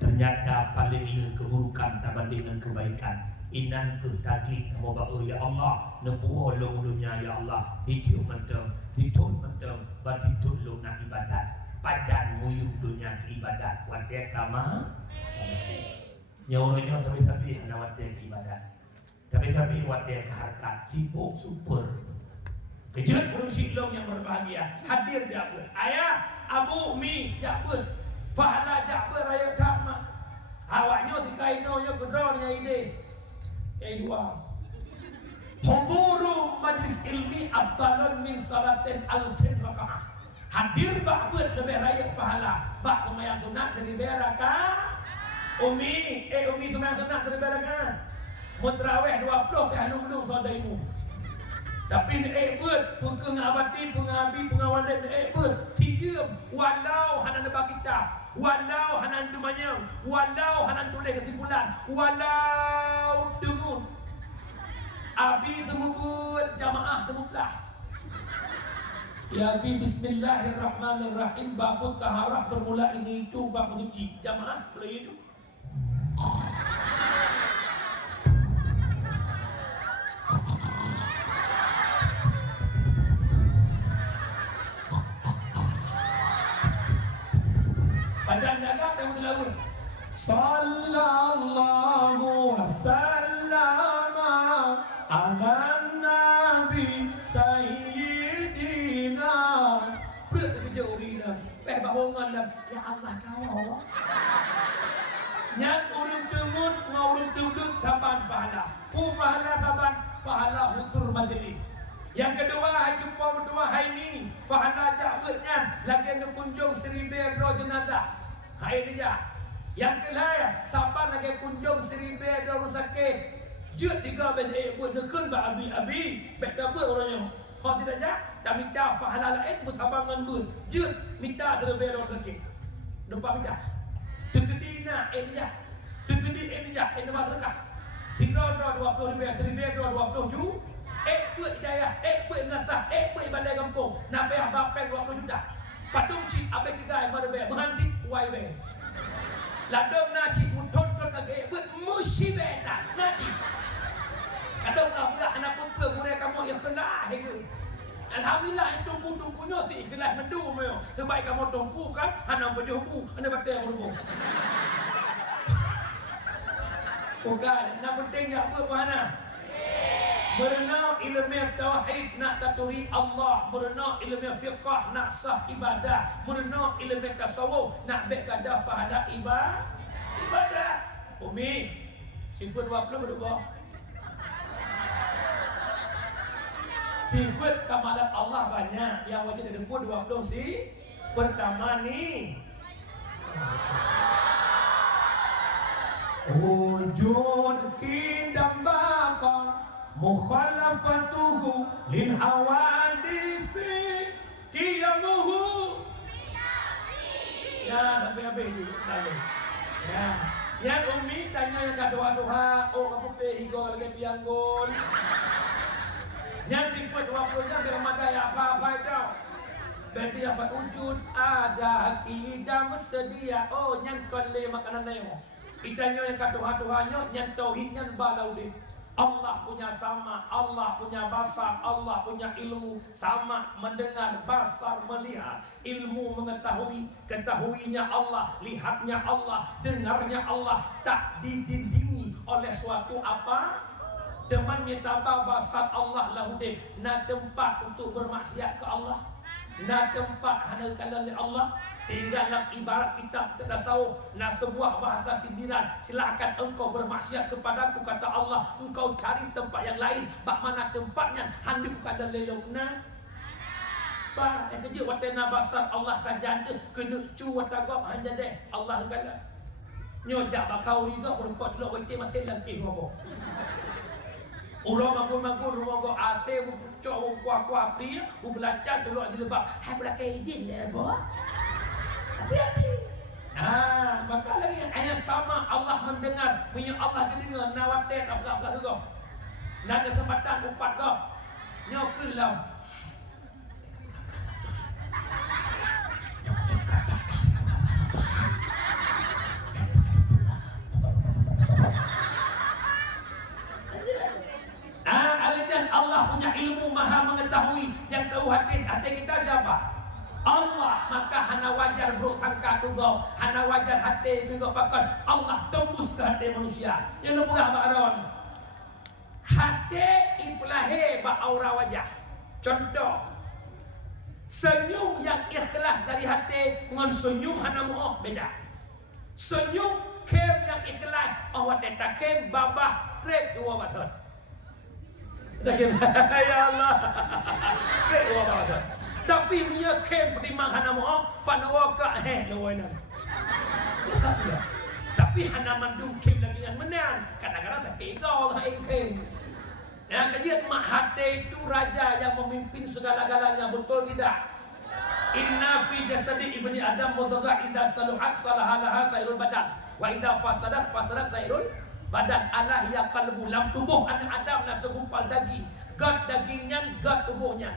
Ternyata paling ingin keburukan dibandingkan kebaikan. Inan ke taklid kamu bawa ya Allah, nepuh long dunia ya Allah. Tidur mentang, tidur mentang, batidur long nak ibadat. Pajan muyuk dunia ke ibadat. Wadah kama. Nyauranya sabi-sabi hana wadah ke ibadat. Sabi-sabi wadah ke harkat. Sibuk super. Kejut burung siklong yang berbahagia. Hadir Jabir. Ayah, abu, mi, Jabir. Fahala Jabir raya takma. Awaknya si kainonya kedrawnya ide. Dua. Huduru majlis ilmi afdalun min salatin alfin raka'ah. Hadir Jabir lebih raya fahala. Bak semayang sunat dari berakah. Umi semayang sunat dari berakah. Mutraweh 20 pehanum-lum saudaimu. Tapi ni pengabadi, pengabi, pengawalan ni tiga walau hanan nebak kitab, walau hanan dumanyang, walau hanan tulis kesimpulan, walau dengun. Abi semubut, jamaah semublah. Ya Abi bismillahirrahmanirrahim. Babut taharah bermula ini itu bab suci. Jamaah boleh itu. Badan jaga dan berlawan. Sallallahu wasallama ala nabi sayyidina. Berat kerja urina. Bahongan dah. Ya Allah kau. Nyat urung temut ngurung temlut saban fahala. Pu fahala saban fahala hutur majlis. Yang kedua, hai jumpa berdua hai ni fahala jabutnya lagi nak kunjung 1000 jenazah. Hai ni ja. Yang kedua, saban lagi kunjung 1000 orang sakit. Jut 3 ben buat nekun ba abi bet tabur orangnya. Kau tidak ja, dah minta fahala lain bersabar dengan bun. Jut minta 1000 orang sakit. Nampak minta. Tegedina ja. Tegedi ja, nama sedekah. 320 1000 20 ju. Buat hidayah, buat nasah, buat balai kampung. Nak bayar bapeng 20 juta. Padung cik abai tiga pada bayar. Berhenti wai bayar. Ladong nasi muton-ton lagi. Buat musibah tak. Nasi. Kadang lah belah anak perempuan mereka kamu yang kena. Alhamdulillah yang tunggu-tunggunya si ikhlas mendu. Sebab kamu tunggu kan. Anak berjobu. Anak batal berhubung. Bukan. Nak penting tak apa mana. Berenang ilmu tauhid nak taturi Allah, berenang ilmu fiqh nak sah ibadah, berenang ilmu tasawuf nak berkada fahadah ibadah. Umi, sifat 20 berubah. Sifat kamalan Allah banyak, yang wajib ada pun 20 si. Pertama ni wujud kidam baqa mukhalafatuhu lil hawadisi qiyamuhu. Ya, tapi apa ini? Ya, yang umi tanya yang doa-doa, oh kamu teh higo lagi pianggol. Yang sifat 20-nya bermadai apa-apa itu. Berarti apa wujud ada kidam sedia. Oh, yang kali makanan nemo. Itanya yang doa-doanya, yang tauhidnya balau deh. Allah punya sama, Allah punya basar, Allah punya ilmu sama, mendengar, basar, melihat, ilmu mengetahui, ketahuinya Allah, lihatnya Allah, dengarnya Allah, tak didindingi oleh suatu apa? Temannya tabah basar Allah lahudin. Nah tempat untuk bermaksiat ke Allah, nah tempat handalkan oleh Allah. Sehingga dalam ibarat kitab tasawuf, nah sebuah bahasa sindiran, silahkan engkau bermaksiat kepadaku, kata Allah, engkau cari tempat yang lain. Bak mana tempatnya? Handalkan dan lelok. Nah bah yang kerja watena basar Allah saja tu kena cu watagop hanya deh Allah kata nyojak bakau juga berempat dulu wite masih lagi ngomong. Ulo magur-magur mogo ate bucok kuah-kuah pri belajar celok aja lebak. Hai pula kaidin lah boh. Hati-hati. Maka lagi ayat sama Allah mendengar, punya Allah dengar nawatet apa-apa tu kau. Nak kesempatan upat kau. Nyok kelam. Allah punya ilmu maha mengetahui, yang tahu hati kita siapa? Allah. Maka hana wajar bro sangka tu kau, hana wajar hati tu kau pakai Allah tembus ke hati manusia. Yang lu pernah baron hati iplahe ba aura wajah. Contoh senyum yang ikhlas dari hati dengan senyum hana mu'ah beda. Senyum kem yang ikhlas awak tak kem babah trek dua maksud. Ya Allah. Tapi dia kem pertimang hana mo'ong pada waka lawanan. Biasa dia. Tapi hana mandum kem lagi yang menan. Kadang-kadang tak kegau hai kem. Yang kejadian mak hati itu raja yang memimpin segala-galanya, betul tidak? Inna fi jasadi ibni Adam mudghah idza saluhat salaha sairul badan wa idza fasadat sairul badan. Allah ya kalbu lam tubuh anak Adam na segumpal daging, gat dagingnya gat tubuhnya,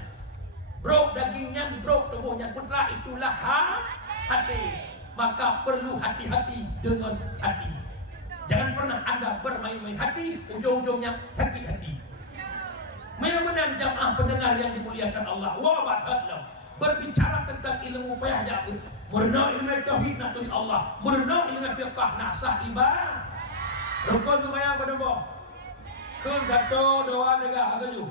brok dagingnya brok tubuhnya. Putra itulah hati. Maka perlu hati-hati dengan hati. Jangan pernah Anda bermain-main hati, ujung-ujungnya sakit hati. Menan jamaah pendengar yang dimuliakan Allah, wa ba'dallah, berbicara tentang ilmu payah jabut, murna ilmu tauhid nak tulis Allah, murna ilmu fiqh nak sah ibadah. Rukun sembahyang pada boh. Kun satu doa negak agaju.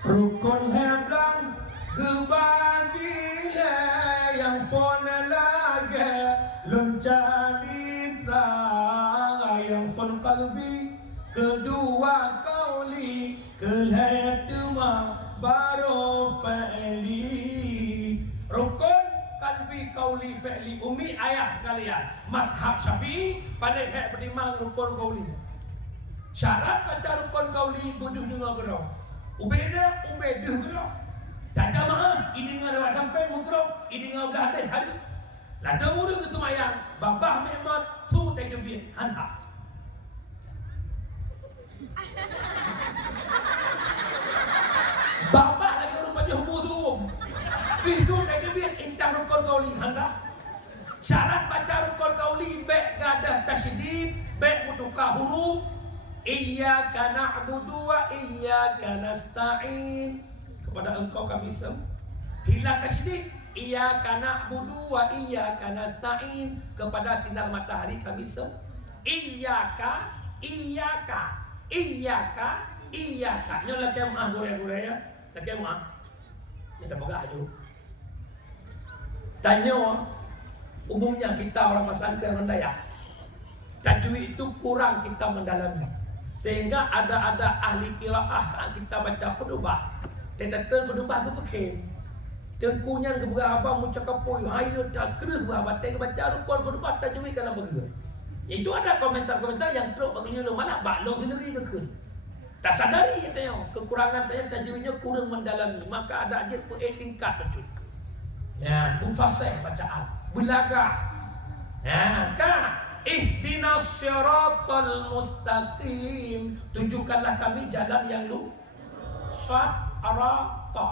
Rukun heblan kebagile yang fona lage loncalitra yang fon kalbi kedua kauli kelhetuma baru fa'li. Rukun kalbi kauli fa'li umi ayah sekalian mazhab Syafi'i paling hek berdimang rukun kauli. Syarat baca rukun kauli buduh dengar gerong. Ubeda gerong. Tak jamaah ini ngah lewat sampai mukrok ini ngah belah ada hari. Lada muda tu mayang babah memang tu tak jebit hanha. Babah lagi rupanya hubudum. Bisu tak jebit intang rukun kauli hanha. Syarat baca rukun kauli baik gadah tasydid, baik mutukah huruf, Iyyaka na'budu wa iyyaka nasta'in. Kepada Engkau kami hilang syirik. Iyyaka na'budu wa iyyaka nasta'in. Kepada sinar matahari kami Iyyaka, iyyaka, iyyaka, iyyaka. Ini lagi maaf gurau-gurau ya. Lagi maaf. Ini dah pegah je. Tanya umumnya kita orang pesantren orang Dayak, tajwid itu kurang kita mendalami, sehingga ada ahli qiraah saat kita baca khutbah, dia kata khutbah tu peking, tengkunya ke berapa muncak poy, hayo tak kereh berapa, dia baca rukun khutbah tajwid kana begitu. Itu ada komentar-komentar yang teruk bagi lu mana baklong sendiri ke. Tak sadari katanya kekurangan tanya tajwidnya kurang mendalami, maka ada aja tingkat betul. Ya, mufasih bacaan, belaga. Ya, kan? Ihdinas siratal mustaqim. Tunjukkanlah kami jalan yang lurus. Sirata.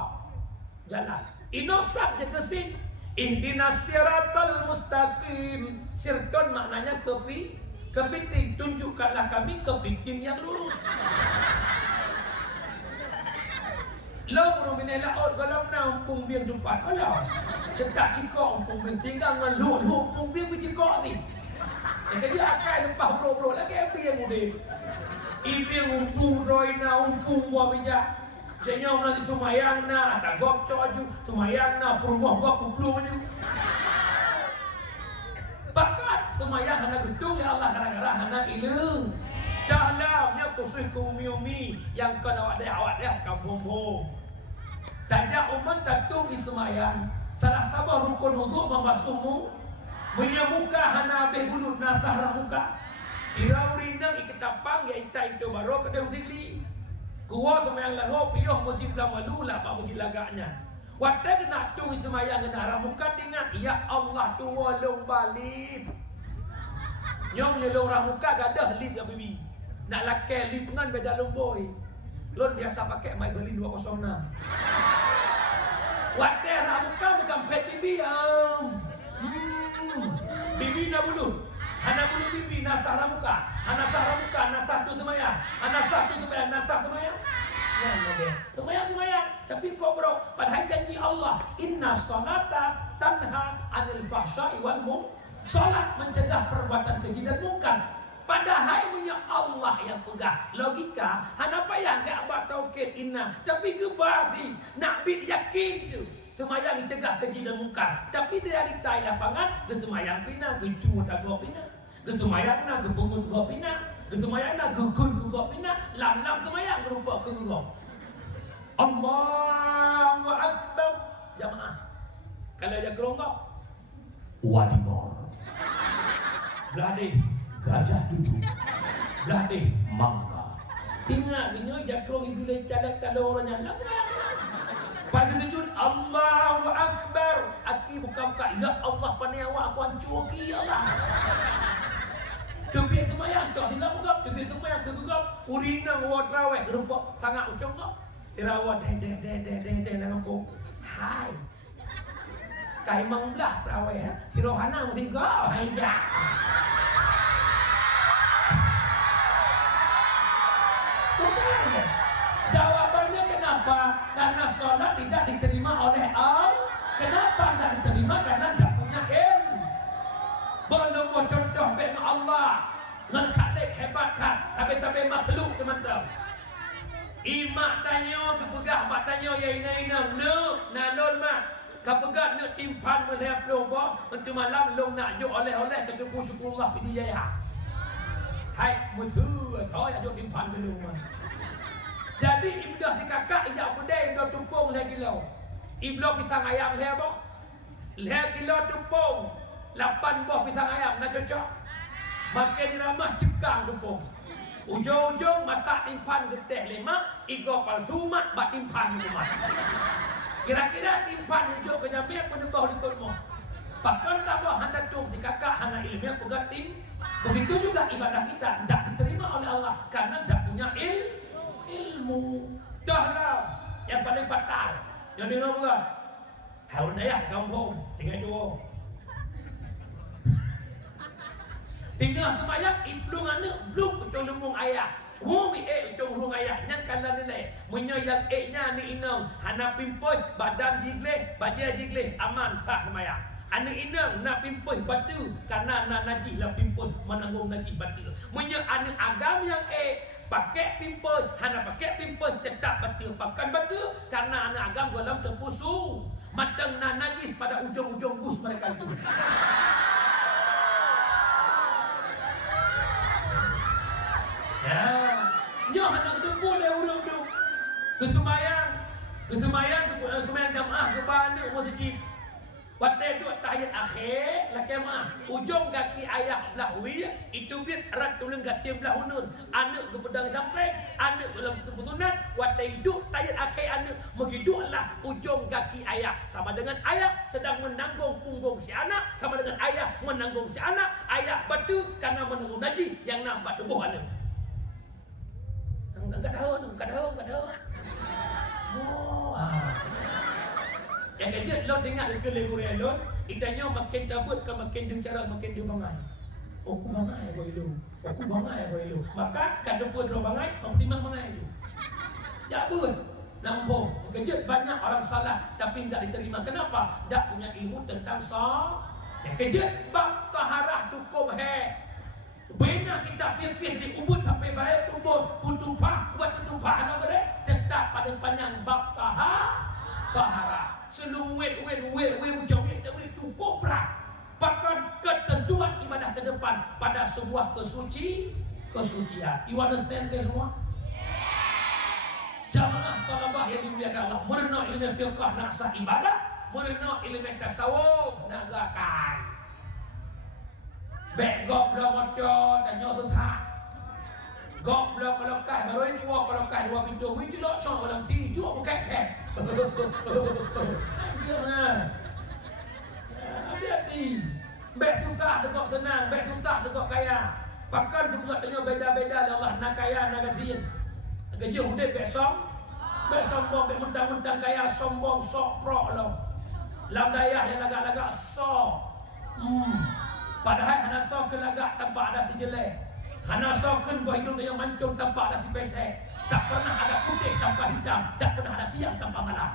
Jalan. Inosat je kesin. Ihdinas siratal mustaqim. Sirton maknanya kepiting. Tunjukkanlah kami kepiting yang lurus. Long orang bina laut kalau nak umpung biang tempat. Alah, dekat cikok umpung biang tinggal dengan lu umpung biang bercikok ni. Yang kerja akai lepas bro-bro lagi biang udah. Ibiang umpung roina umpung buah bijak. Jangan nanti semayang na, tak gop coju semayang na, perumah gop puplu maju. Bakat semayang hana gedung ya Allah gara-gara hana ilmu. Dalamnya kursus umi-umi yang kena awak dia kampung-kampung. Tanya umat tatung ismayan. Salah sabah rukun untuk membasuhmu. Menyamuka hana abih bulut nasah ramuka. Kira urinang iketapang ya ita itu baru kedai uzili. Kuwa semayang laho piyuh mujib lamalu lah pak mujib lagaknya. Wadah kena tung ismayan kena ramuka dengan ya Allah tu walung balik. Nyom yelong ramuka gadah lip ya bibi. Nak lakai lip dengan beda lomboi. Lon biasa pakai Maybelline 206. Wadah ramuka bukan pet bibi bibi nak bulut. Hana bulut bibi nasah ramuka. Nasah ramuka nasah tu semayang. Nasah tu semayang nasah semayang. Semayang. Tapi kau bro, padahal janji Allah, inna salata tanha anil fahsya'i wal munkar. Salat mencegah perbuatan keji dan mungkar. Padahal punya Allah yang pegang logika. Hanapa yang enggak buat tauhid inna, tapi gebasi nak bid yakin tu. Semayang cegah keji dan mungkar. Tapi dari tai lapangan ke semayang pina, ke cuma dak go pina. Ke semayang na ke pungut go pina, ke semayang na ke kun go pina, lam semayang berupa ke go. Allahu akbar. Jamaah. Kalau dia keronggok wadimor. Belah deh gajah duduk, belah deh mangga. Tinggal dengar jakrong ibu cadat tak ada orang yang nak. Pagi sujud Allahu Akbar. Aki buka-buka ya Allah pandai awak aku hancur ki ya Allah. Tebik semayang cok silap buka, tebik semayang kegugap. Urina wa traweh rempok sangat ucong kok. Tirawat deh nampu. Hai. Kai mang belah traweh si rohana mesti kau hai ja. Bukannya. Jawabannya kenapa? Karena sholat tidak diterima oleh Allah. Kenapa tidak diterima? Karena tidak punya ilmu. Belum mau contoh dengan Allah. Dengan khalik hebat kan. Tapi makhluk teman-teman. Imak tanya kepegah mak tanya ya ina nalon mak. Kepegah nak timpan melihat pelobah. Untuk malam long nak juk oleh-oleh ketuku syukurullah pilih jaya. Hai musuh saya juk timpan dulu mak. Jadi ibnu si kakak ijak pedai ibnu tumpung lagi kilo. Ibnu pisang ayam leh boh. Leh kilo tumpung. 8 buah pisang ayam nak cocok. Makan di ramah cekang tumpung. Ujung-ujung masak timpan getih 5, igo palsu mat bat timpan rumah. Kira-kira timpan hijau penyambil penebah likut mo. Bahkan tak buah hantar tung si kakak hana ilmiah pegat tim. Begitu juga ibadah kita tidak diterima oleh Allah karena tidak punya ilmu. Dahlah yang paling fatal. Yang dengar bukan? Haul dayah kampung tinggal dua. Tinggal semayang iblung anak bluk betul lembung ayah. Umi ujung hurung ayah nyan kala nilai munya yang nya ni inang hana pimpoi badan jigleh bajai jigleh aman sah semaya anu inang na pimpoi batu karena na najis lah pimpoi menanggung najis batu munya anu agam yang pakai pimpoi hana pakai pimpoi tetap batu pakan batu karena anu agam dalam terpusu matang na najis pada ujung-ujung bus mereka itu. Ya, nyoh anak dempul dah urang tu. Kesemayang jamaah ke banduk masjid. Waktu duk tahiyat akhir, lakemah ujung kaki ayah lahwi itu biar erat tulang kaki belah hunun. Anak ke pedang sampai, anak dalam sunat. Waktu duk tahiyat akhir anak menghiduplah ujung kaki ayah sama dengan ayah sedang menanggung punggung si anak, sama dengan ayah menanggung si anak. Ayah batu karena menanggung najis yang nampak tubuh anak. Enggak tahu. Oh. Yang kejut lo dengar ke leguria lo, itanya makin tabut ke makin cara makin dia bangai. Aku bangai kau itu. Maka kata pun dia bangai, optimal bangai itu. Ya pun. Nampung. Kejut banyak orang salah tapi tidak diterima. Kenapa? Tak punya ilmu tentang sah. Yang kejut bab taharah cukup Bina kita fikir di ubud sampai balik tubuh putupah buat tutupah apa deh tetap pada panjang bab tahara seluwet ujung cukup berat bahkan ketentuan ibadah ke depan pada sebuah kesucian. You understand ke semua? Jamaah talabah yang dimuliakan Allah merenung ilmu fiqh nak sah ibadah merenung ilmu tasawuf nak gakai bek goblok motor tanya tu tak goblok kalau kah baru ini kalau kah dua pintu wujud lok cong dalam si jual bukan dia mana hati-hati bek susah tegak senang bek susah tegak kaya bahkan juga tanya beda-beda Allah nak kaya nak kasihin gaji udah bek sombong bek mentang-mentang kaya sombong sok pro lo lam dayah yang agak-agak sok padahal hana soken agak tanpa ada si jelek. Hana soken buah hidung yang mancung tanpa ada si pesek. Tak pernah ada putih tanpa hitam. Tak pernah ada siang tanpa malam.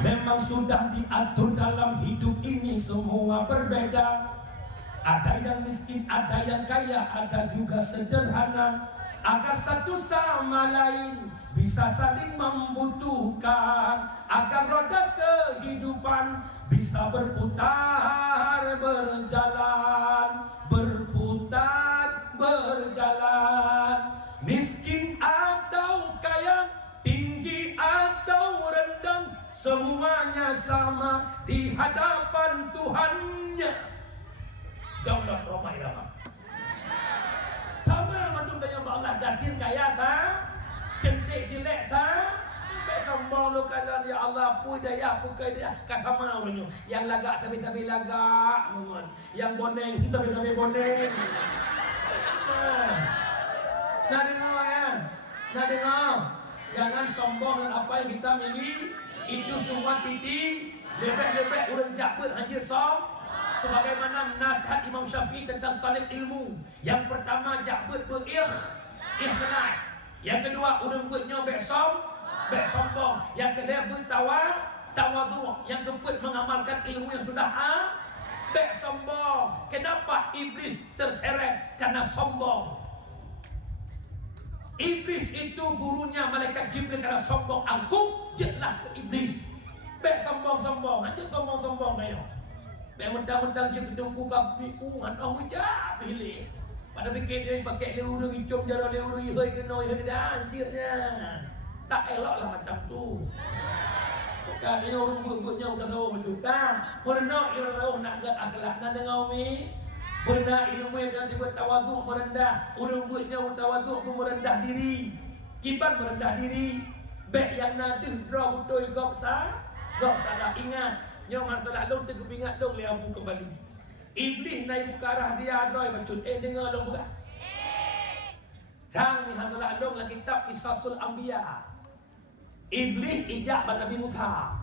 Memang sudah diatur dalam hidup ini semua berbeda. Ada yang miskin, ada yang kaya, ada juga sederhana. Agar satu sama lain bisa saling membutuhkan, agar roda kehidupan bisa berputar berjalan. Miskin atau kaya, tinggi atau rendah, semuanya sama di hadapan Tuhannya. Daulat Roma Irama sama mandum dengan Allah gasin kaya sah cantik jelek sah sombong lu kalau ya Allah pui daya pukai dia kasama orangnya yang lagak sampai lagak mohon yang boneng sampai boneng nah dengar jangan sombong dengan apa yang kita miliki itu semua titik lebih urang jabut hanya sebagaimana nasihat Imam Syafi'i tentang talib ilmu. Yang pertama jabut berikhlas. Yang kedua urang buatnya sombong. Yang kedua bertawadu. Yang keempat mengamalkan ilmu yang sudah sombong. Kenapa iblis terseret? Karena sombong. Iblis itu gurunya malaikat Jibril karena sombong angkuh jelah ke iblis. Sombong. Hanya sombong dah. Mentang-mentang je ketunggu kami orang ujak pilih. Pada fikir dia pakai leurung hicum jara leurung ihoi kena dah anjirnya. Tak eloklah macam tu. Bukan dia orang buat-buatnya udah tahu macam tak. Pernah dia tahu nak agak akhlak nak dengar mi. Pernah ilmu yang dibuat tawaduk merendah. Orang buatnya tawaduk pun merendah diri. Kiban merendah diri. Bek yang nadih draw betul gok salah ingat. Yang masalah long terkepingat long leamu kembali. Iblis naik buka arah dia adoi bacut. Dengar long buka. Sang ni masalah long lagi kitab Qisasul Anbiya. Iblis ijak pada Nabi Musa.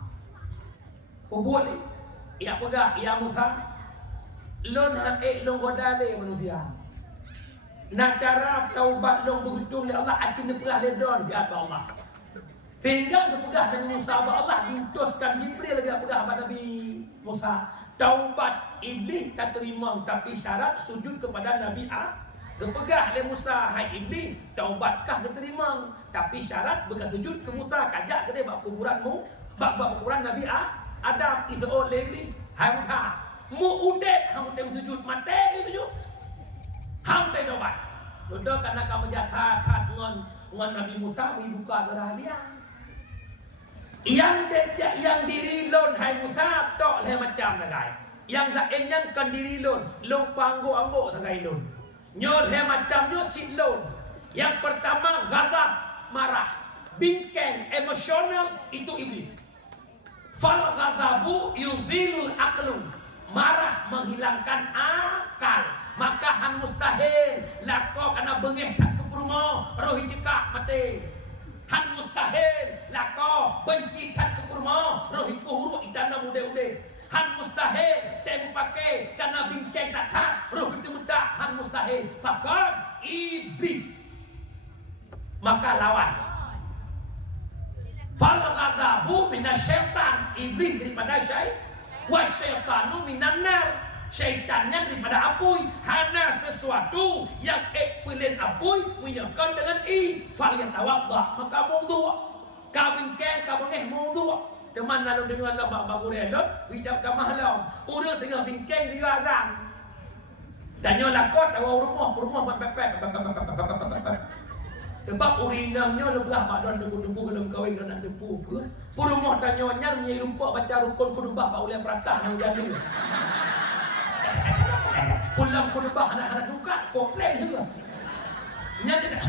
Buat ni. Ia pegang ia Musa. Lon hak long godale manusia. Nak cara taubat long berhutang ya Allah acin perah ledon siapa Allah. Tinggal tu pegah dengan Musa Allah diutuskan Jibril lagi pegah pada Nabi Musa. Taubat iblis tak terima tapi syarat sujud kepada Nabi Pegah oleh Musa, hai iblis, taubatkah diterima? Tapi syarat bekas sujud ke Musa, kajak ke dia bab kuburanmu, bab kuburan Nabi Adam, itu oleh iblis. Hai Musa, mu udek, kamu tengok sujud, mati ke sujud. Hampir taubat. Duduk karena kamu jahat dengan Nabi Musa, buka rahasia. Yang diri lon, hai Musa, tak leh macam nagai. Yang lainnya kan diri lon, long panggo-anggo sagai lon. Nyol he macamnya silon. Yang pertama ghadab, marah, bingkeng, emosional itu iblis. Fal ghadabu yuzilul aqlu. Marah menghilangkan akal. Maka han mustahil lako kana bengeh tak kepurmo rohi cekak mati. Han mustahil lako benci tak kepurmo rohi kuhuru idana mude-ude. Han mustahil temu pakai karena bingkai tak roh itu mudah. Han mustahil bahkan iblis maka lawan. Fal ghadabu minasyaitan, iblis daripada syaitan, wasyaitanu minan nar, syaitannya daripada api. Hana sesuatu yang ekwilen api menyangkan dengan fal yatawadda, maka mawdu' kabingkai kabengeh mawdu' teman lalu dengan labak bagu redot, hijab dah mahlam. Orang tengah bingkeng di ladang. Tanya lakot tawa rumah pepek. Sebab urinangnya lebelah badan debu-debu kalau kawin kerana debu ke. Rumah tanyanya menjadi rumput baca rukun kudubah pak uliah peratah nang jadi. Ulang kudubah anak-anak dukat koklem juga. Nyata tak.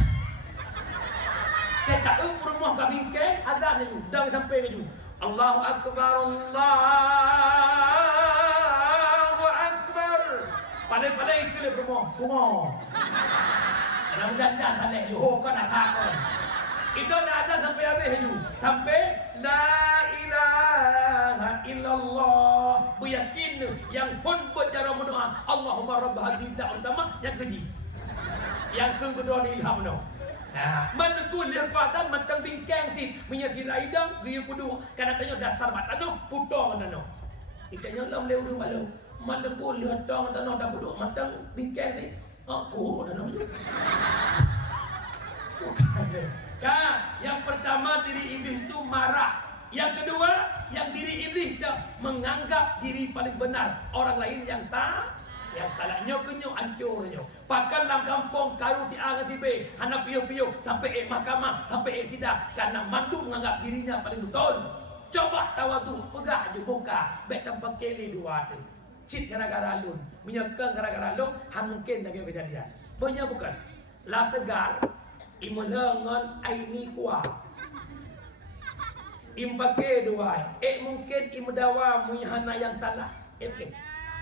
Kita rumah kat bingkeng ada ni dah sampai ke tu. Allahu Akbar, Allahu Akbar. Palai-palai ke dia bermoh. Nak menjantan halih, oh kau nak takut. Itu nak ada sampai habis tu. Sampai La ilaha illallah. Beryakin yang pun berjara berdoa. Allahumma rabb hadhihi da'wah utama yang keji. Yang kedua ni ilham no. Menekun lirpatan mentang bincang si menyasi raidang gaya kudu kadang-kadang dasar matano puto matano ikanya lam leu malu menekun lirpatan matano dah putu mentang bincang si aku matano yang pertama diri iblis itu marah, yang kedua yang diri iblis dah menganggap diri paling benar, orang lain yang salahnya kenyo ancurnya. Pakan dalam kampung karu si A si B, hana piyo-piyo sampai mahkamah, sampai sidang karena mandu menganggap dirinya paling betul. Coba tawadu, pegah je buka, bet tempat kele dua tu. Cit gara-gara lun, menyekang gara-gara lun, han mungkin lagi kejadian. Banyak bukan. La segar, imelengan aini kuah. Impake dua, mungkin imdawa munyahana yang salah.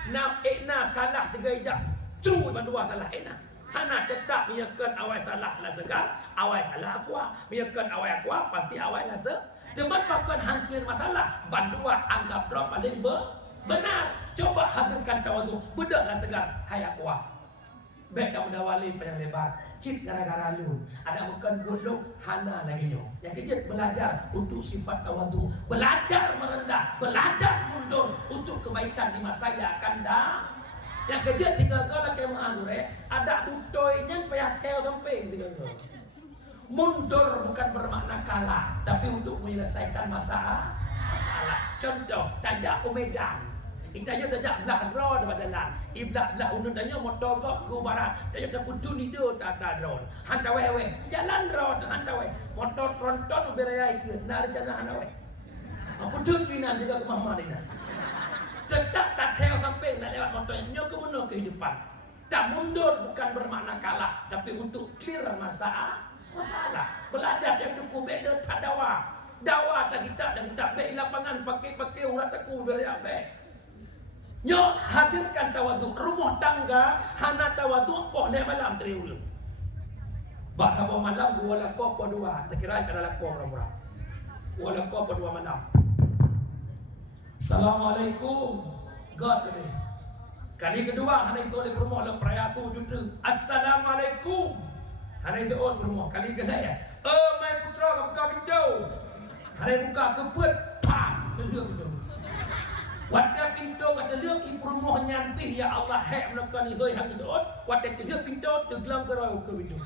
Nak salah segera true bandua salah hana tetap menyakan awal salah lah segar awal salah aqua menyakan awal aqua pasti awal lah teman pakan hancur masalah bandua anggap drop paling benar. Coba hadirkan tawadu bedaklah segar hai aqua baik kamu dawali panjang lebar cip gara-gara lu ada bukan buluk hana lagi nyo yang kejut belajar untuk sifat tawadu, belajar merendah, belajar mundur untuk kebaikan di masa yang akan datang. Yang kejut tinggal kau lagi menganggur ada butoynya payah sel sampai tinggal kau mundur bukan bermakna kalah tapi untuk menyelesaikan masalah. Contoh tajak Medan itanya tajak belah draw dekat jalan. Belah unun tanya motor kok ke barat. Tanya ke putu ni do tak draw. Hantar wewe. Jalan draw tu hantar wewe. Motor tronton beraya ke nar jalan hantar wewe. Apa tu pina juga ke Muhammad ini. Tetap tak theo sampai nak lewat motor nyo ke mana kehidupan. Tak mundur bukan bermakna kalah tapi untuk clear masalah. Belajar yang tu bela tak dawa. Dawa tak kita dan kita baik lapangan pakai urat aku beraya baik. Nyo hadirkan tawadu rumah tangga hana tawadu boleh malam teriulu. Bak sabah malam dua lakop po dua terkira kada lakop murah. Dua lakop po dua malam. Assalamualaikum. God ini. Kali kedua hana itu oleh perumah le perayaan juta. Assalamualaikum. Hana itu oleh perumah. Kali kedua ya. Mai putra kau buka pintu. Hana buka keput. Pak. Terlihat pintu. Wadah pintu wadah lihat ibu rumah nyampi ya Allah hek melakukan ini hang itu on. Wadah terlihat pintu tergelam ke pintu.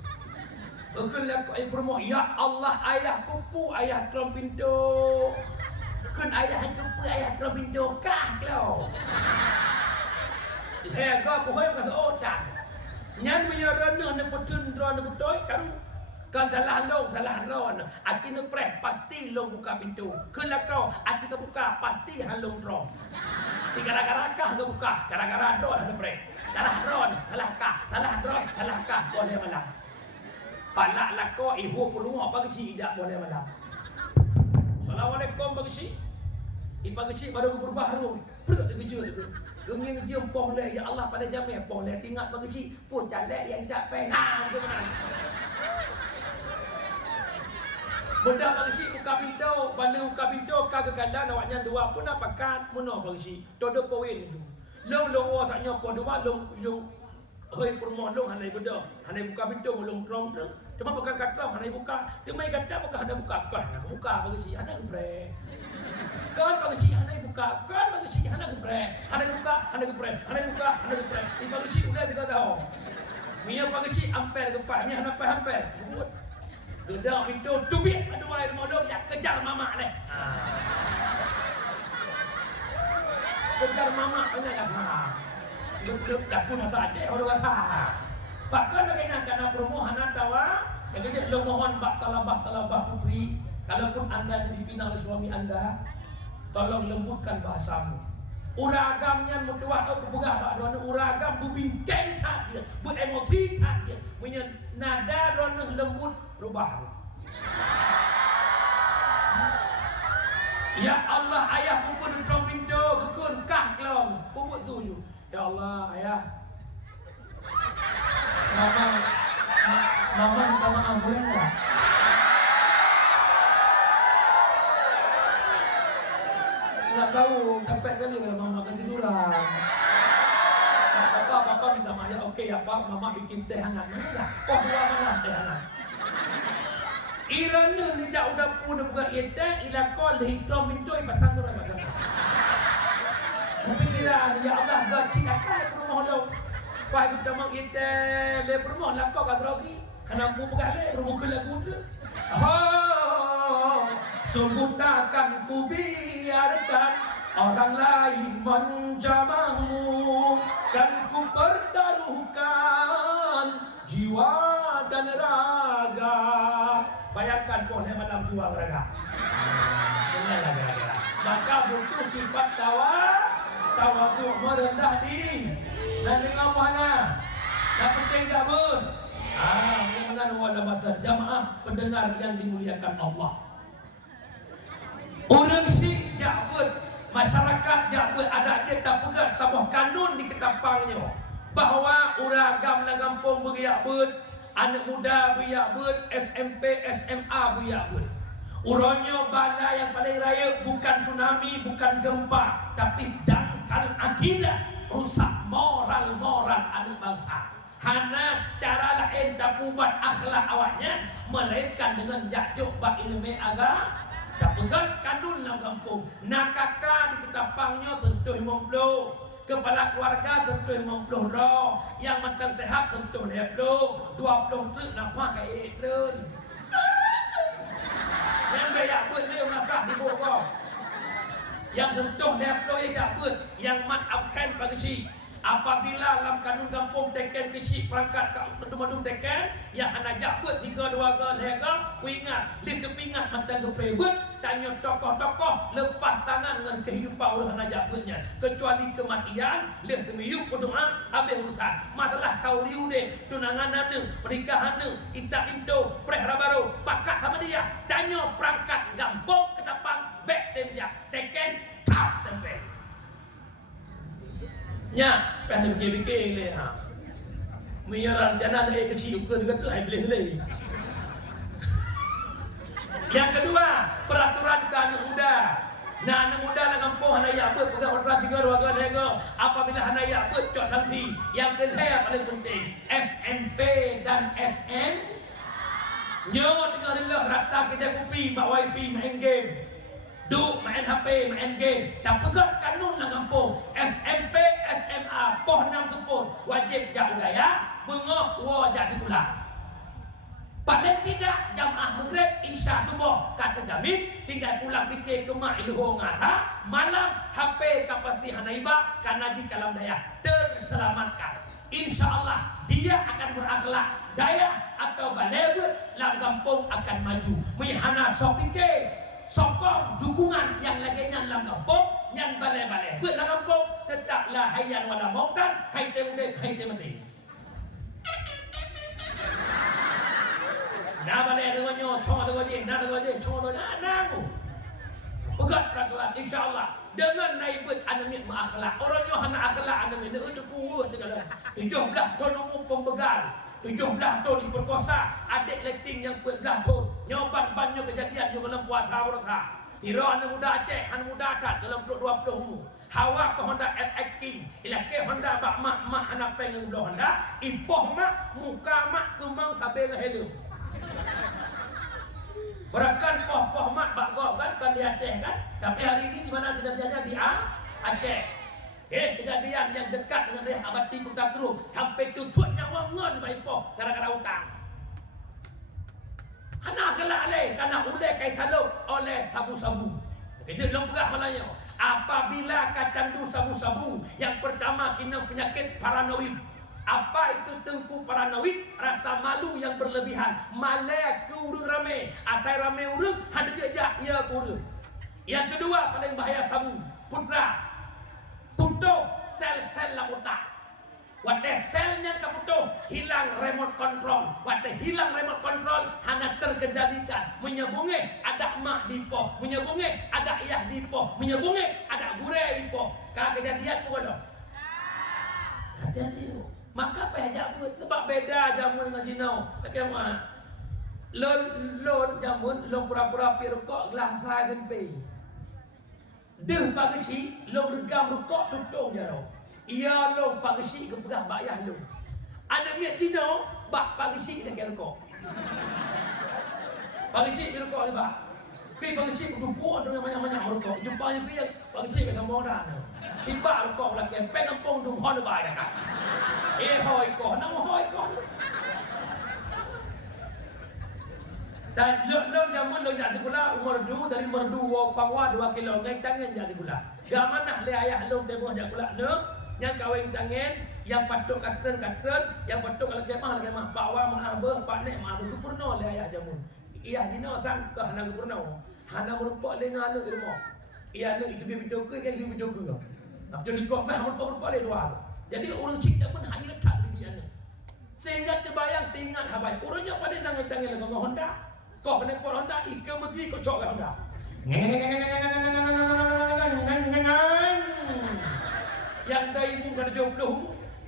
Kelah ibu rumah ya Allah ayah kupu ayah kelam pintu. Kun ayah kupu ayah kelam pintu kah kau. Hei kau aku hei kau otak. Nyan punya rana ne putun rana putoi karu. Kan salah long salah ron. Aki ne preh pasti long buka pintu. Kelah kau aki kau buka pasti halong ron. Ti gara-gara kah kau buka gara-gara ron ne preh. Salah ron salah kah salah ron salah kah boleh malam. Palak lako ibu kurung apa kecil tidak boleh malam. Assalamualaikum bagi si. Ipa kecil baru berubah rum. Perut terkejut tu. Genging cium pohleh ya Allah pada jamnya pohleh tinggal bagi si pun calek yang tak pengang tu mana. Benda bagi si buka pintu, balik buka pintu kagak kandang awaknya dua pun apa kan muno bagi si. Todo poin itu. Long wasaknya po dua long hoi permoh long hanai benda. Hanai buka pintu long trong tu. Cuma bukan kata hanai buka. Cuma kata bukan hanai buka. Kau hanai buka bagi si hanai geprek. Kan bagi si hanai buka. Kan bagi si hanai geprek. Hanai buka, hanai geprek. Hanai buka, hanai geprek. Ini bagi si udah tidak tahu. Mia bagi si ampere gepak. Mia hanai ampere. Buat. Gedak pintu tubik aduh air modok ya kejar mama leh. Kejar mama kena kata. Lep dah pun mata aceh orang kata. Bahkan dengan karena permohonan tawa, yang kita mohon bak talabah putri, kalaupun anda dipinang oleh suami anda, tolong lembutkan bahasamu. Uragamnya mutua atau kepegah bak dona uragam bubingkeng tak dia, bu emosi tak dia, punya nada dona lembut rubah. Ya Allah ayah pun dalam pintu kekun kah kelong puput tuju. Ya Allah ayah. Mama minta maaf boleh enggak? Enggak tahu capek kali kalau mama ketiduran. Papa minta maaf ya oke ya Pak, mama bikin teh hangat enggak? Oh dua malam teh hangat. Irana ni dah udah pun buka ida ila kol hitam pintu pasang tu pasang. Pikiran ya Allah gaji akan rumah lo. Pai kita mak ida le rumah lah kau kat rogi. Karena mu buka le rumah ke lagu tu. Oh, sungguh takkan ku biarkan orang lain menjamahmu, kan ku pertaruhkan jiwa dan raga. Bayangkan pohon malam jual raga. Dengarlah kira-kira. Maka butuh sifat tawa tu merendah diri. Dan dengan mana? Yang penting tak pun. Yang mana wala masa jamaah pendengar yang dimuliakan Allah. Orang syik jabut, masyarakat jabut ada kita pegat sebuah kanun di ketapangnya bahawa uragam la gampung beriak ber, anak muda beriak ber, SMP, SMA beriak ber. Uronyo bala yang paling raya bukan tsunami, bukan gempa, tapi dangkal akidah, rusak moral anak bangsa. Hana cara lain tak buat akhlak awaknya, melainkan dengan jakjuk bak ilmu agama. Tak pegat kanun dalam kampung. Nakaka di ketapangnya sentuh 50. Kepala keluarga sentuh 50 roh. Yang matang sehat sentuh 20. 20 truk nampak kayak trun. Yang bayak pun dia nasah di bawah. Yang sentuh 20 yang pun. Yang mat absen bagi si. Apabila dalam kanun kampung teken kecil perangkat madu-madu teken yang hana jabut siga dua ga lega pingat litu pingat mantang ke pebut tanya tokoh-tokoh lepas tangan dengan kehidupan orang hana jabutnya kecuali kematian leh semiyuk berdoa habis urusan masalah kau riude tunangan anu pernikahan anu itak itu prehara baru pakat sama dia tanya perangkat kampung ketapang bek dia teken tak sampai nya, pernah fikir le ha. Menyeran jangan ada kecil ke lain boleh. Yang kedua, peraturan kanak muda. Nah, anak muda nak kampung hanaya bet pegang orang tiga warga nego. Apabila hanaya bet cok sanksi. Yang kedua paling penting SMP dan SN. Nyo dengarilah rata kedai kopi, bak wifi, main game. Duk main HP, main game. Tak pegang kanun nak kampung. SMP, SMA, poh 6 sepuluh wajib jak udaya, bengok wa jak sekolah. Paling tidak jamaah maghrib isya subuh kata jamin tinggal pulang fikir ke mak ilho ngasa malam HP kapasiti hanaiba karena di kalam daya terselamatkan. InsyaAllah dia akan berakhlak daya atau balebut lam kampung akan maju. Mihana sok fikir sokong dukungan yang laginya dalam kampung yang balai-balai buat dalam kampung tetaplah hayyan wala mautan hai temudek hai temati. Nah balai dengannya cuma dengannya nah dengannya cuma dengannya namu pegat peraturan insyaallah dengan naibut anamit ma'akhlak orangnya hana akhlak anamit itu kuat dengan 17 tahun umur pembegal 17 tahun diperkosa adik letting yang 14 tahun nyoban banyak kejadian di dalam puasa mereka tira anak muda Aceh anak muda Adat dalam 20 umur hawa ke Honda Acting ila ke Honda bak mak hana pengen udah Honda ipoh mak muka mak kemang sampai ngehelu berakan poh mak bak gop kan di Aceh kan tapi hari ini di mana kejadiannya di Aceh kejadian yang dekat dengan daerah Abati Kota Kru sampai tutut nyawa ngon baik poh gara-gara utang hana kelak le karena ulai kai saluk oleh sabu-sabu kejut lomperah malanya apabila kacandu sabu-sabu yang pertama kena penyakit paranoid. Apa itu tengku paranoid? Rasa malu yang berlebihan. Malak ke urung rame. Asai rame urung, ada jejak ia urung. Yang kedua paling bahaya sabu. Putra. Putuh sel-sel dalam otak. Waktu selnya keputuh, hilang remote control. Waktu hilang remote control, hanya terkendalikan. Menyebungi ada mak di poh. Menyebungi ada ayah di poh. Menyebungi ada gureh di poh. Kalau kejadian pun ada. Hati-hati. Maka payah buat sebab beda jamun dengan jinau. Bagaimana? Lon jamun lon pura-pura pi rokok gelas sai tempe. Deh pagi si lon regam rokok tutung jaro. Ia lon pagi si ke pegah bayah lon. Ada miat jinau bak pagi si nak rokok. Pagi si pi rokok lebak. Ki pagi si kudu dengan banyak-banyak rokok. Jumpa dia pagi si sama orang. Kibak rokok lagi peng kampung dung hon bai dah kan. Hoi ko, nama hoi ko. Dan lo zaman lo jadi sekolah umur 2 dari umur 2 pangwa 2 kilo ngai tangan jadi sekolah. Gamanah le ayah lo demo jadi sekolah ne yang kawin tangan yang patuk katren yang patuk lagi mah bawa mah abah pak nek mah tu purno le ayah jamun. Iya dino sang ke hana purno. Hana merupak le nganu ke rumah. Iya le itu video ke yang video ke. Tapi di kau bah merupak le dua. Jadi orang cik pun hanya letak di dia ni. Sehingga terbayang tinggal habai. Orangnya pada tangan dengan Honda. Kau kena por Honda, ika mesti kau cok Honda. Yang dari muka 20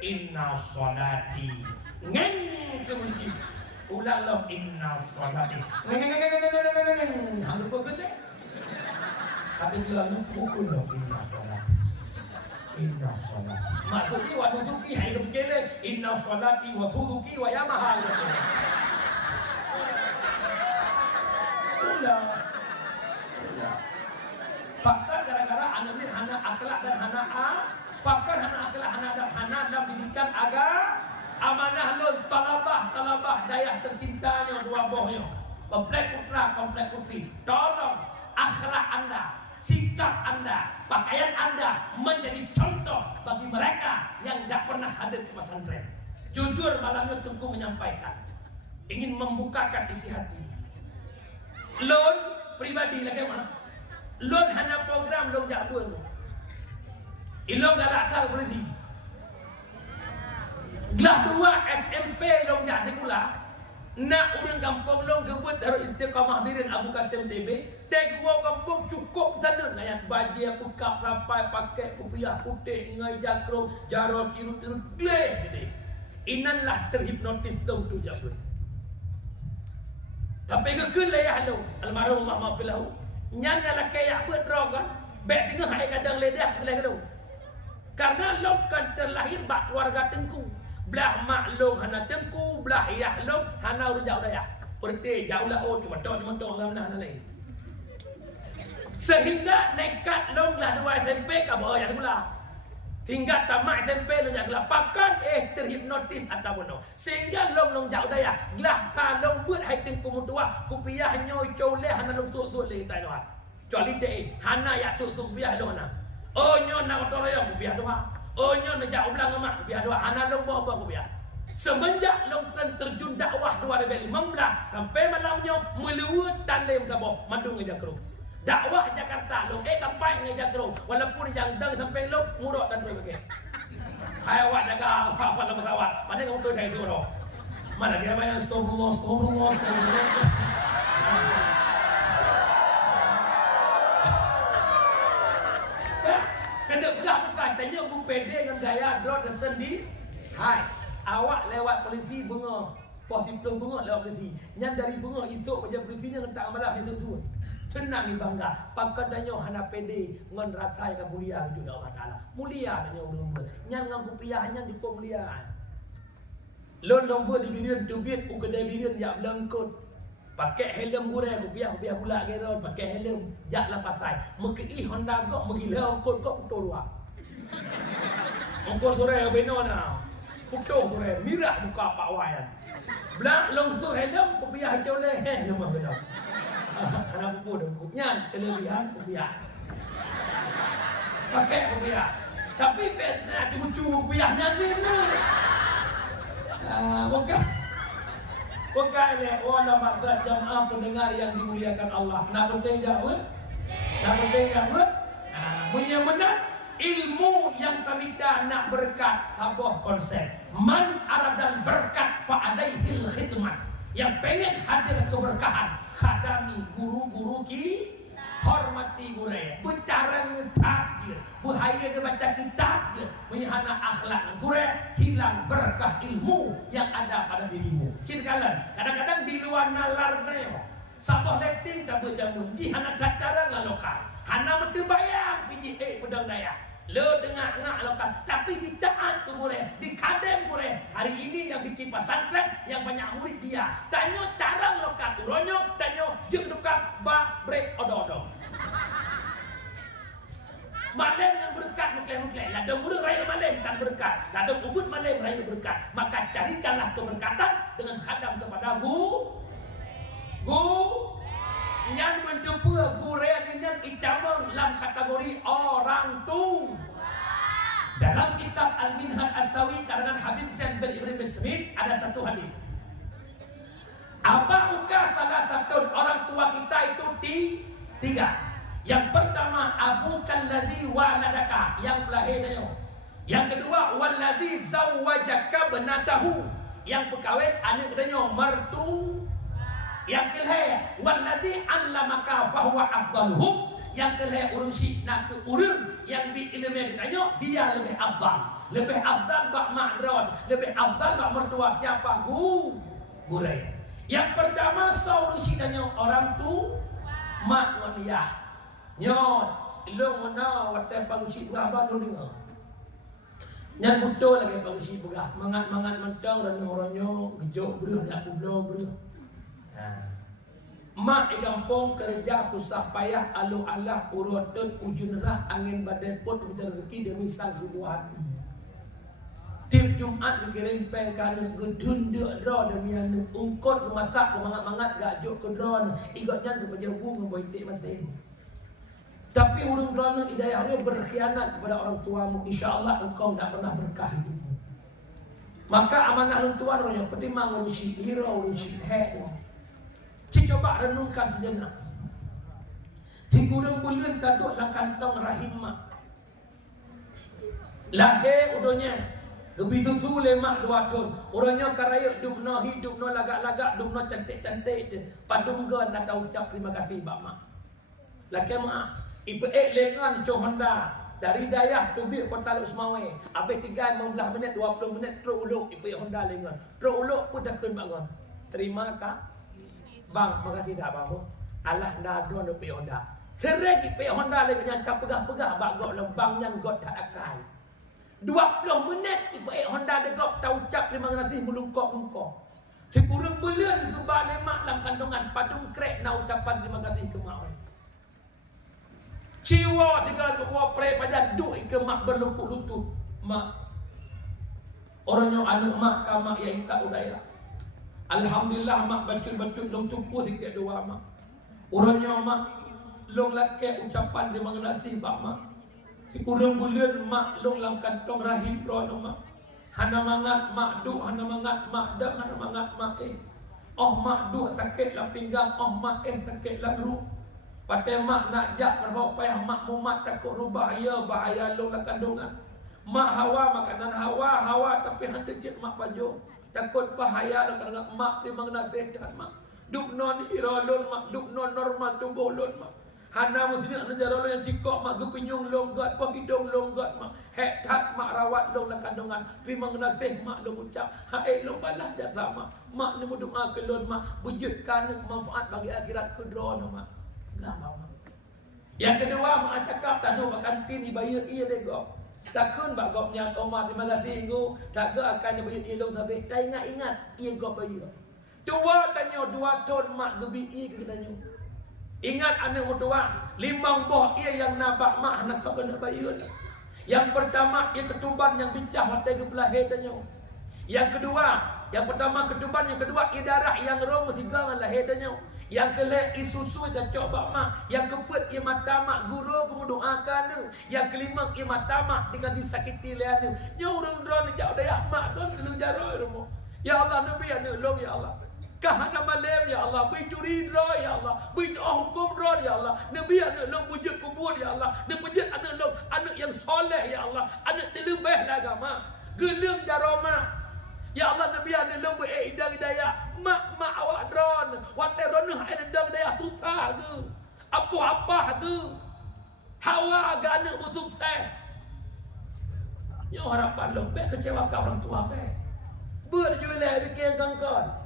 inna salati. Ngeng ke mesti. Ulang lo inna salati. Hang lupa ke ni? Kata dia lu pukul lo inna salati. Inna salati. Maksudnya wa nusuki hai kebekele inna salati wa tuduki wa ya mahal. Ulah. Bahkan gara-gara anamin hana akhlak dan hana bahkan hana akhlak hana adab hana dalam didikan agama amanah lon talabah dayah tercintanya dua bohnya. Komplek putra, komplek putri. Tolong akhlak anda, sikap anda, pakaian anda menjadi contoh bagi mereka yang tidak pernah hadir ke pesantren. Jujur malamnya Tengku menyampaikan ingin membukakan isi hati. Lon pribadi lagi mana? Lon hanya program lon jak buat. Ilong galak kal berhenti. Gelah 2 SMP lon jak sekolah. Nak orang kampung long kebut Darul Istiqamah Birin Abu Kasim TB. Dek gua kampung cukup sana ngayat baju aku kap sampai pakai kopiah putih ngai jakro jarol tiru-tiru gleh gede. Inanlah terhipnotis dong tu jabut. Tapi kekun lah ya halo almarhum Allah maafilahu. Nyanya lah kayak berdrag kan. Bek tinggal hai kadang ledah kelih lu. Karena long kan terlahir bak keluarga tengku. Belah mak long hana tengku, belah ayah long hana urang jauh daya. Perti jauh lah oh cuma tok lam nah lain. Sehingga nekat long lah 2 SMP ka boh ya pula. Hingga tamat SMP long jak lapakan terhipnotis atau bono. Sehingga long jauh daya. Gelah salong buat hai tengku mutua, kupiah nyoy cole hana long sok le tai doa. Kecuali deh hana ya sok kupiah long hana. Oh nyon nak otoroyo kupiah doa. Oh nyon jak ulang mak kupiah doa. Hana long bawa kupiah. Semenjak long terjun dakwah 2015 sampai malamnya meluat dan lem saboh mandung ngejakro. Dakwah Jakarta long kampai ngejakro walaupun yang dang sampai long murok dan tuai pakai. Hai awak jaga apa nama awak. Mana kamu tuai itu roh. Mana dia main astagfirullah. Kena belah bukan tanya bu pede dengan gaya drone sendiri. Hai awak lewat polisi bunga pos itu bunga lewat polisi yang dari bunga itu baca polisinya ngetak malah itu tu senang ni bangga pakai danyo hana pede ngon rasai ka mulia ju Allah taala mulia danyo urang nyang ngangku piahnya di mulia lon lombo di birian tubit u kedai birian ya belangkot pakai helm gure ku piah pula geron pakai helm jak la pasai meki Honda gok meki lengkot gok putua ongkor sore benona putuh sore mirah buka pak wayan belak longsor helm ku piah jole lemah benar anak pupu dong nyan kelebihan kupiah pakai kupiah tapi nak dibucu kupiahnya ni Bukan wala maghfirah jamaah pendengar yang dimuliakan Allah. Nak penting jawab? Nak penting jawab? Punya menang ilmu yang kami dah nak berkat sebuah konsep. Man aradan berkat fa'alaihil khidmat. Yang pengen hadir keberkahan khadami guru-guru ki hormati gure bicara ngetak dia buhaya dia baca kitab dia menyahana akhlak gure hilang berkah ilmu yang ada pada dirimu cinkalan kadang-kadang di luar nalar kena sabah letting tak berjamun ji hana kacaran lah lokal hana mesti bayang biji pedang daya lo dengar lokal tapi di taat tu gure di kadem gure hari ini yang bikin pesantren yang banyak murid dia tanya cara lokal uronyo tanya jeng tukang bak break odo-odo malem yang berkat muklai-muklai ada murid raya malem dan berkat ada ubud malem raya berkat maka cari jalan keberkatan dengan khadam kepada gu yang menjumpa gure dengan itamang dalam kategori orang tua. Dalam kitab Al-Minhaj As-Sawi karangan Habib Zain bin Ibrahim Smith ada satu hadis. Apakah salah satu orang tua kita itu tiga? Yang pertama Abu kalladzi waladaka yang pelahirnya. Yang kedua walladzi zawwajaka banatahu yang perkahwin anak kedanya mertu. Yang kelih walladzi allamaka fahuwa afdaluhum yang kelih urang si nak ke urang yang di ilmu yang ditanya dia lebih afdal bak ma'rad lebih afdal bak mertua siapa guraya yang pertama saurang si tanya orang tu mak waniyah nyot lo mana wate pangsi berapa lo dengar yang betul lagi pangsi begah mangat mentang dan orangnya gejok beruh nak beruh mak di kampung kerja susah payah aluh alah urutun ujun rah angin badai pot mencari rezeki demi sang si buah hati tiap Jumat dikirim pengkanu gedun dek draw demi anu ungkot kemasak kemangat-mangat gak jok ke draw ikutnya ke penjabu memboitik masin tapi urung draw hidayah dia berkhianat kepada orang tuamu insyaAllah engkau tak pernah berkah hidupmu maka amanah orang tua yang pertimang urusi hero urusi hek coba renungkan sejenak. Si kurang bulan taduk lah kantong rahim mak. Lahir udonya. Gebi susu lemak 2 tahun. Orangnya karaya dukno hidup no lagak-lagak dukno cantik-cantik. Padung gan nak ucap terima kasih bak mak. Laki mak. Ipe lengan co Honda. Dari dayah tubik kota Usmawe. Habis 3 15 minit 20 minit teruk uluk ipe Honda lengan. Teruk uluk pun dah kun bangun. Terima kah? Bang, makasih tak bang. Allah dah dua dopi Honda. Seregi pe Honda lagi yang tak pegah-pegah bagok lembang yang got tak akai. 20 minit ibu Honda degok tahu ucap terima kasih melungkok-lungkok. Sekurang bulan ke balik mak dalam kandungan padung krek na ucapan terima kasih ke mak. Ciwa segala kebuah pre pajan duk ke mak berlutut lutut mak. Orangnya anak mak ka mak yang tak udaya. Alhamdulillah mak bancul-bancul long tupu sikit dua mak. Orangnya mak long laki ucapan terima kasih pak mak. Sekurang bulan mak long lam kantong rahim rono mak. Hana mangat mak duk, hana mangat mak dak, hana mangat mak Oh mak duk sakit lah pinggang, oh mak sakit lah perut. Patai mak nak jak berhok payah mak mumat takut rubah bahaya long lah kandungan. Mak hawa makanan hawa tapi handa jet mak baju. Takut bahaya lah kandungan mak terima kasih mak. Duk non hero lon mak, duk non normal tubuh lon mak. Hana muslim negara lo yang cikok mak gepenyung longgat pak hidung longgat mak hek tat mak rawat long lah kandungan terima kasih mak long ucap hae long balas jasa mak ni berdoa ke lon mak wujudkan manfaat bagi akhirat ke drone mak galau mak. Yang kedua mak cakap tak ada kantin ibaya ia lego takun bak gop nyang mak terima kasih go tak ke akan ibaya ilong sampai tak ingat ia gop bayar dua tanya 2 ton mak gebi i ke tanya. Ingat anak kedua, 5 boh ia yang nabak mak nak sok kena bayar. Yang pertama ia ketuban yang bincah watai ke belahir tanya. Yang kedua, yang pertama ketuban, yang kedua ia darah yang rom sigang lahir tanya. Yang kelima isusu dah coba mak. Yang keempat ia mata mak guru kemudoakan. Yang kelima ia mata mak dengan disakiti liana. Nya urang drone jauh dayak mak don telu jaro rumah. Ya Allah nabi anu long ya Allah. Kahana malam ya Allah, bicuri dra ya Allah, bidoa hukum dra ya Allah. Nabi anak long wujud kubur ya Allah. Nabi wujud anak long anak yang soleh ya Allah. Anak terlebih agama. Geleng jaroma. Ya Allah Nabi anak long hidayah. Mak awak dron. Watai ron ada hidayah tuta ke. Apa-apa ke. Hawa agak anak bersukses. Yo harapan long be kecewa ke orang tua be. Berjualan bikin kangkon.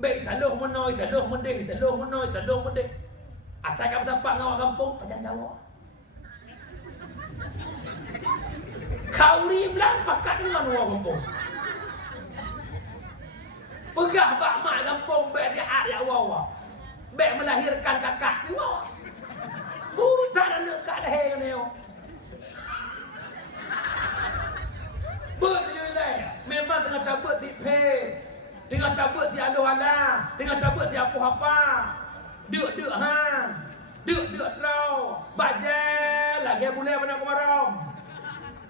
Baik saluh menoi, saluh mendek, saluh menoi, saluh mendek. Asal kamu sampai ngawak kampung, pajan Jawa. Kauri belang pakat dengan ngawak kampung. Pegah bak mak kampung, baik dia ada awak. Baik melahirkan kakak di awak. Burusan anak kat dah kan dia. Berjualan, memang tengah dapat tipe. Dengan tabut si alu ala, dengan tabut si apa-apa. Duk han. Duk trau. Bajel lagi boleh mana kemarom.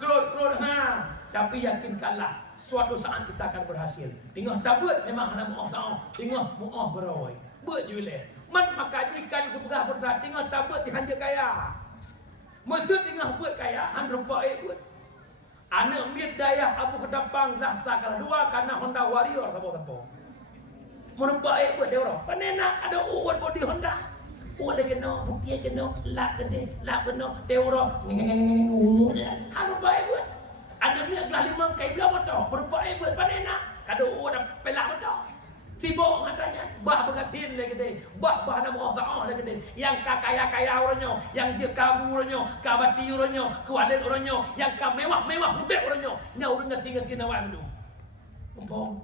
Krut han. Tapi yakinkanlah suatu saat kita akan berhasil. Tengah tabut memang hana mu'ah sa'ah. Tengah mu'ah beroi. Buat jule. Man makajikan kepegah pertah. Tengah tabut si hanja kaya. Maksud tengah buat kaya. Han rupa buat. Anak miet daya Abu Kedapang rasa kalah dua karena Honda Warrior sapo-sapo. Menempat buat dia orang. Panena ada uat body Honda. Uat lagi kena, bukti kena, lak gede, lak kena, dia orang. Haru baik buat. Anak miet kelas 5 kai belah motor. Menempat buat panena. Kada uat pelak motor. Sibuk katanya, bah bergatin lagi deh, bah nama Allah lagi deh, yang kaya orangnya, yang je kabu orangnya, kabati orangnya, kualet orangnya, yang mewah hudek orangnya, nyau dengan singa awak dulu. Mumpung.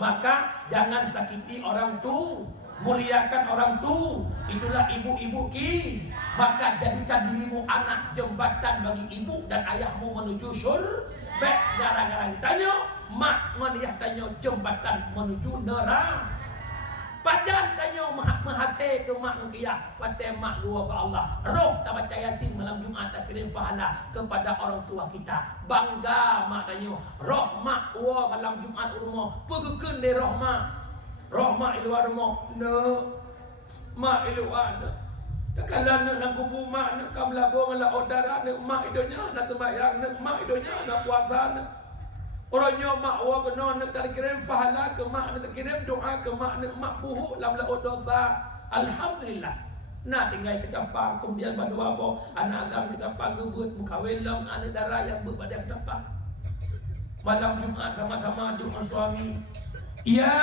Maka jangan sakiti orang tu, muliakan orang tu, itulah ibu-ibu ki. Maka jadikan dirimu anak jembatan bagi ibu dan ayahmu menuju surga. Baik, gara-gara ditanya, mak ngeliah tanya jembatan menuju neraka. Pajan tanya mahasih ke mak ngkiah, patai mak dua ke Allah. Roh tak baca yasin malam Jumat tak kirim pahala kepada orang tua kita. Bangga mak tanya, roh mak dua malam Jumat rumah. Pergikan di roh mak. Roh mak ilu rumah. No, mak ilu ada. Kalau nak kubu mak nak kamlabo ngala odara nak mak idonya nak sembahyang nak mak idonya nak puasa nak orangnya mak wa kena nak kirim pahala ke mak nak kirim doa ke mak nak mak buhu lam la dosa. Alhamdulillah. Nak tinggal ketapang kemudian berdua apa anak agam ketapang gebut mukawin lam anak darah yang berpada ketapang. Malam Jumat sama-sama doa suami. Yasin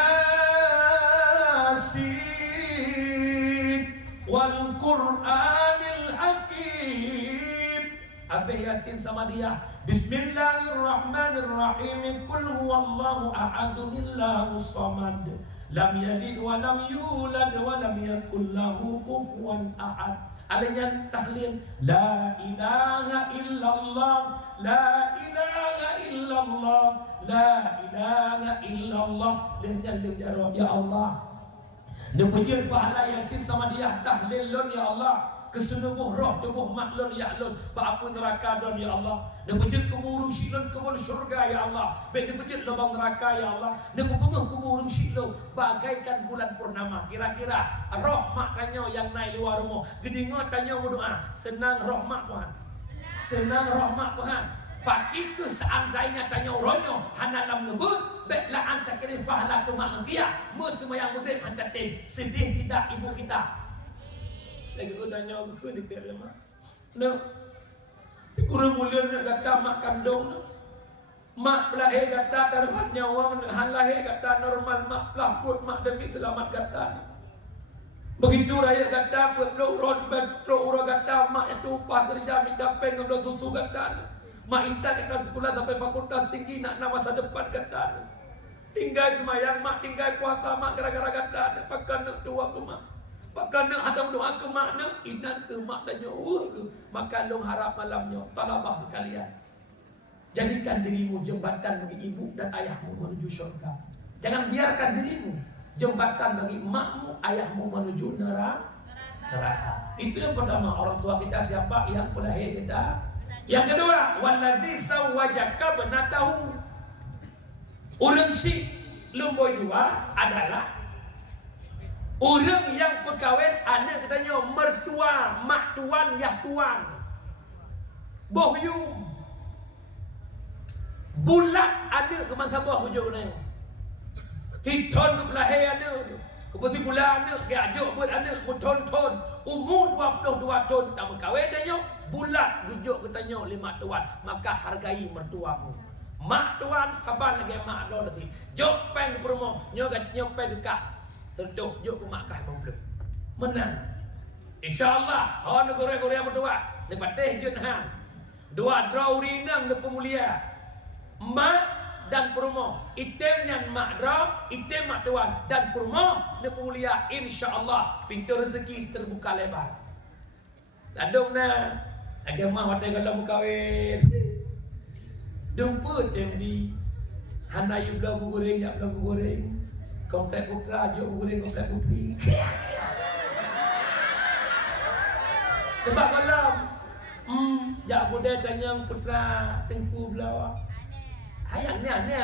Yasin wal Qur'anil Hakim. Habis Yasin sama dia, Bismillahirrahmanirrahim. Qul huwallahu ahadun illahus samad. Lam yalid wa lam yulad wa lam yakul lahu kufuwan ahad. Adanya tahlil la ilaha illallah, la ilaha illallah, la ilaha illallah. Dia jawab, ya Allah, dia pujian fahala Yasin sama dia tahlil lon ya Allah, keseluruh roh tubuh maklun ya Allah, apa neraka don ya Allah. Dia pujian kubur silon kubur syurga ya Allah, baik dia pujian lubang neraka ya Allah. Dia penuh kubur silon bagaikan bulan purnama. Kira-kira roh mak tanya yang naik luar rumah, gedingot tanya berdoa, senang roh mak Tuhan, senang roh mak Tuhan. Pagi ke seandainya tanya rohnya hanalam ngebut beklah anta kini fahala ke mak dia musuh yang muslim anta tim sedih kita ibu kita lagi tanya aku di kira mak no kurang mulia nak kata mak kandung no. Mak lahir kata taruhan nyawa han lahir kata normal mak pelaput mak demi selamat kata. Begitu raya kata peluk rod betrok ura kata mak itu upah kerja minta peng untuk susu kata. Mak intan kata sekolah sampai fakultas tinggi nak masa depan kata. Tinggal semayang mak, tinggal puasa mak gara-gara kata. Pakai nak tua ke mak, pakai nak hadam doa ke mak nak inan ke mak dan nyawa ke. Maka long harap malamnya talabah sekalian, jadikan dirimu jembatan bagi ibu dan ayahmu menuju syurga. Jangan biarkan dirimu jembatan bagi emakmu, ayahmu menuju neraka. Itu yang pertama. Orang tua kita siapa? Yang pelahir kita. Yang kedua, wallazi sawwajaka banatahu. Orang si lumboi dua adalah orang yang perkahwin anak katanya mertua, mak tuan, yah tuan. Bohyum. Bulat anak ke mangsa bawah hujung ni. Titon ke pelahir anak. Kepusi pula anak, dia ajak buat anak berton-ton. Umur 22 tahun tak berkahwin dia bulat gijuk katanya 5 tuan. Maka hargai mertuamu. Mak tuan sabar lagi mak dah si. Jok peng ke rumah, nyok peng ke kah. Tentu jok ke mak kah belum. Menang. Insya-Allah, orang negara-negara berdua, lepas teh jeun hang. Dua draw rinang de pemulia. Mak dan perumo itemnya mak draw, item mak tuan dan perumo de pemulia. Insya-Allah pintu rezeki terbuka lebar. Ladung na agama watai kalau berkahwin. Dumpa tembi. Hanayu belah goreng, ya belah goreng. Komplek putra jok goreng komplek putri. Sebab kalau jak budaya tanya putra tengku belah. Ayahnya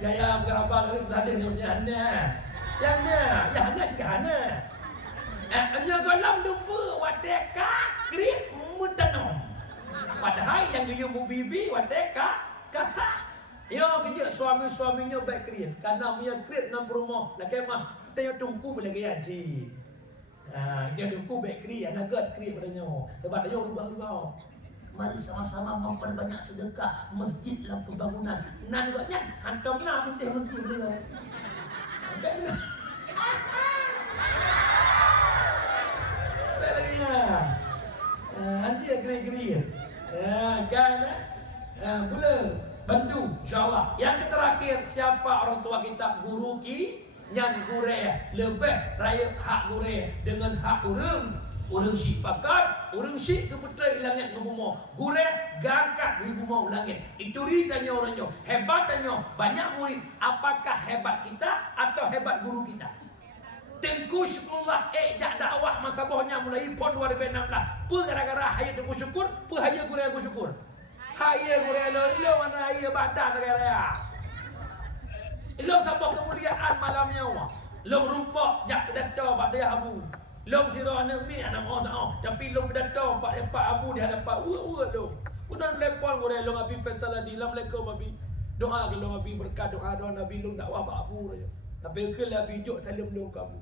gaya berapa kali berada di rumahnya. Yang sehana. Anya galam dumpa wadeka krit mutanom. Padahal yang dia mu bibi wadeka kata. Yo kerja suaminya baik krit. Karena punya krit nam rumah. Lagi mah tanya tungku bila gaya haji. Dia tungku baik krit, anak gad krit padanya. Sebab dia rubah-rubah. Mari sama-sama memperbanyak sedekah masjid dalam pembangunan. Nan banyak hantam na putih masjid beliau. Nanti agak-agak. Boleh bantu insyaAllah. Yang terakhir, siapa orang tua kita? Guru ki nyan gure lebih raya hak gure dengan hak orang si pakat, orang si keputra langit ngebumo. Gure gangkat di bumo langit. Itu ditanya orangnya. Hebat tanya, banyak murid. Apakah hebat kita atau hebat guru kita? Tengku syukurlah jak dakwah masa bawahnya mulai pon 2016. Gara-gara hayat aku syukur, hayat gure aku syukur. Hayat gure lo mana hayat badan negara. Lo sabah kemuliaan malamnya wah. Lo rumpok jak data pada habu. Long sirah ni anak orang tapi long berdatang empat abu di hadapan lo. Udah telepon gua long abi Faisal di Assalamualaikum abi. Doa ke long abi berkat doa Nabi long dakwah pak abu aja. Tapi ke abi jok salam long kamu.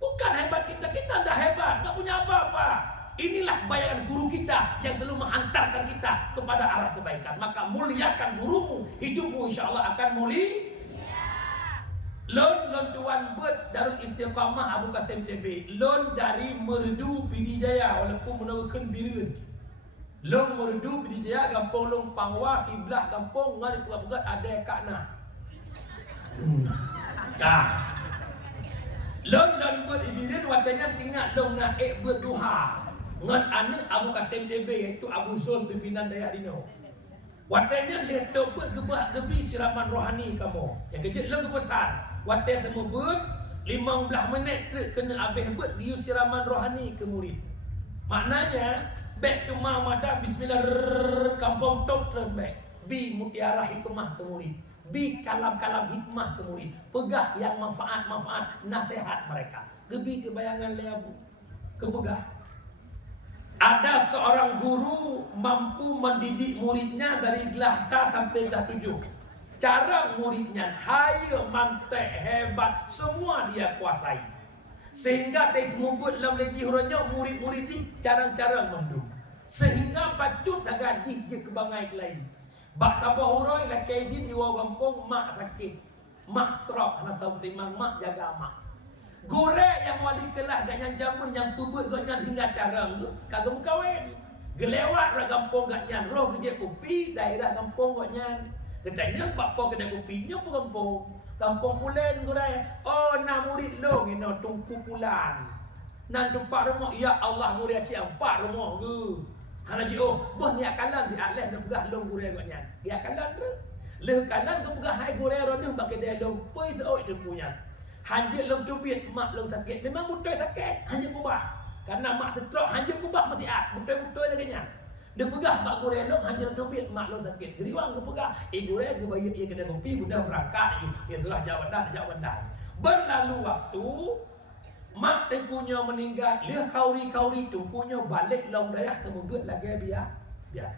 Bukan hebat kita dah hebat, tak punya apa-apa. Inilah bayangan guru kita yang selalu menghantarkan kita kepada arah kebaikan. Maka muliakan gurumu, hidupmu insya Allah akan mulia. Lon tuan buat Darul Istiqamah Abu Qasim TB. Lon dari Merdu Pidijaya walaupun menerukan birun. Long Merdu Pidijaya kampung Long Pangwa Fiblah kampung ngari buat ada kakna. Dah. Lon buat ibirun watanya tinggal long naik berduha. Ngan anak Abu Qasim TB iaitu Abu Zul pimpinan Dayak Dino. Watanya lihat buat gebah gebi siraman rohani kamu. Yang kejut long kepesan. Wadah semua buat 15 minit kena habis buat dia siraman rohani ke murid. Maknanya baik cuma madah bismillah kampung top baik. Bi mutiara hikmah ke murid. Bi kalam-kalam hikmah ke murid. Pegah yang manfaat-manfaat nasihat mereka. Gebi kebayangan leabu. Kepegah. Ada seorang guru mampu mendidik muridnya dari kelas 1 sampai kelas 7. Cara muridnya haya, mantek, hebat, semua dia kuasai. Sehingga dia semubut dalam lagi huranya murid-murid ini cara-cara mendung. Sehingga patut tak gaji je kebangai kelai. Bak sabah huroi lah kaidin iwa kampung mak sakit. Mak stroke, anak sabut mak jaga mak. Gorek yang wali kelah ganyan jamun yang pebut ganyan hingga cara tu kagum kawin. Gelewat ra kampung ganyan roh kerja kopi daerah kampung ganyan. Ketanya bapa kedai kopi nya pun kampung pulen gorek. Oh na murid long ino tungku pulan. Nan tempat rumah ya Allah gorek ci empat rumah ke. Hana ji oh boh ni akalan di aleh nak pegah long gorek ganyan. Dia akalan tu. Le kalan ke pegah hai gorek ronuh bak kedai long poi seoi tu punya. Hanya long tubit mak long sakit memang betul sakit hanya kubah karena mak stroke hanya kubah mesti betul-betul lagi nya dia pegah mak goreng long hanya tubit mak long sakit geriwang ke pegah goreng ke bayi ia kena kopi budak berangkat ya telah jawab dah berlalu waktu mak tengkunya meninggal dia kauri tengkunya balik long dayah kemudian lagi biar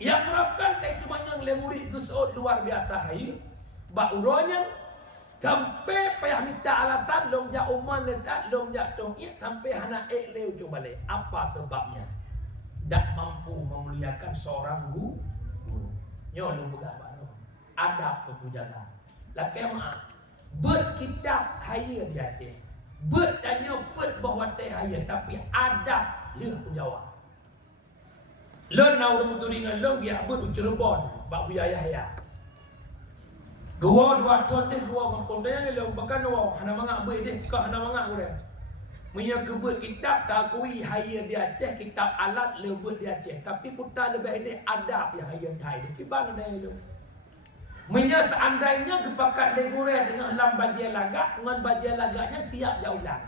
yang melakukan itu banyak lemuri gesot luar biasa hai bak uronya sampai payah minta alatan long jak uman letak long jak tongit sampai hana leu coba le apa sebabnya tak mampu memuliakan seorang guru nyo lu begah baru adab tu jaga la kema berkitab haya dia Aceh bertanya bahwa teh haya tapi adab dia ku jawab lo nau remuturingan long dia Cirebon bak buya Yahya Gua 2 tahun deh gua kampung dia lo bahkan wah hana mangak be deh kau hana mangak gua. Punya kebut kitab takui haya dia Aceh kitab alat lebut dia Aceh tapi putar lebih ini adab yang haya Thai dia kiban dia lo. Punya seandainya kepakat legure dengan lam bajai lagak dengan bajai lagaknya siap jaulan.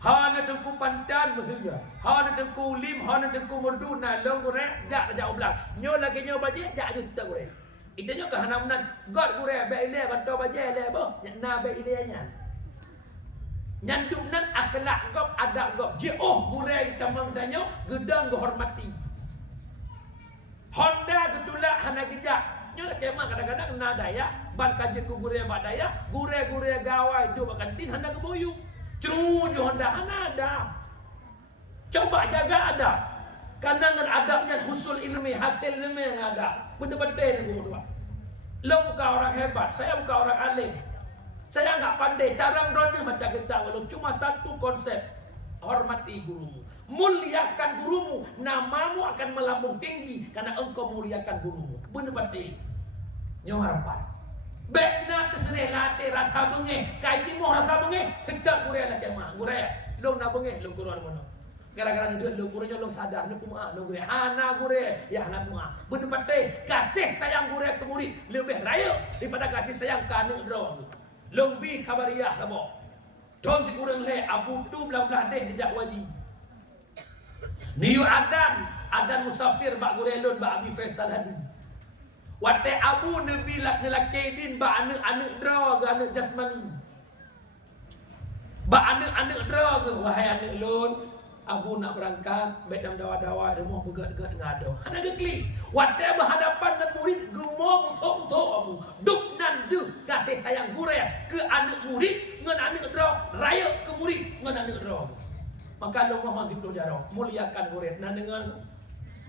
Hana tengku pantan maksudnya. Hana tengku lim, hana tengku merdu na long gorek jak jauh belang. Nyo lagi nyo bajai jak je sudah gorek. Itanya ke hanamunan God gure be ile kata baje le boh na be ile nya nyanduk nan akhlak gop adab gop je oh gure tamang danyo gedang hormati Honda gedulak hana gejak nyo kemah kadang-kadang na daya ban kaje ku gure ba daya gure gawai du makan tin hana keboyu cru Honda hana adab coba jaga adab karena dengan adabnya husul ilmi hasil ilmi yang ada benar-benar ni gua lo bukan orang hebat saya bukan orang alim saya enggak pandai cara drone macam kita walau cuma satu konsep hormati gurumu muliakan gurumu namamu akan melambung tinggi karena engkau muliakan gurumu benar-benar nyo harapan bekna terserah latih rasa bengeh kai timu rasa bengeh sedap gure lah kemah gure lo na bengeh lo guru mana gara-gara dia lo gurenya lo sadar ni pemaah lo gure hana gure ya hana pemaah benar-benar kasih sayang gure ke murid lebih raya daripada kasih sayang ke anak drone lebih khabariyah sabo don ti kurang le abu tu belah-belah deh dijak waji niu adan musafir bak gure lon bak Abi Faisal Hadi wate abu nabi lak nelakaidin bak anak draw ke anak jasmani bak anak draw ke wahai anak lon Abu nak berangkat, bedam dawa-dawa, rumah begat-begat ngado. Hana gekli. Wadah berhadapan dengan murid, gemuk mutuk-mutuk Abu. Duk nan du, kasih sayang gure ke anak murid, dengan anak draw, raya ke murid, dengan anak draw. Maka lo mohon di pelajaro, muliakan gure. Nah dengan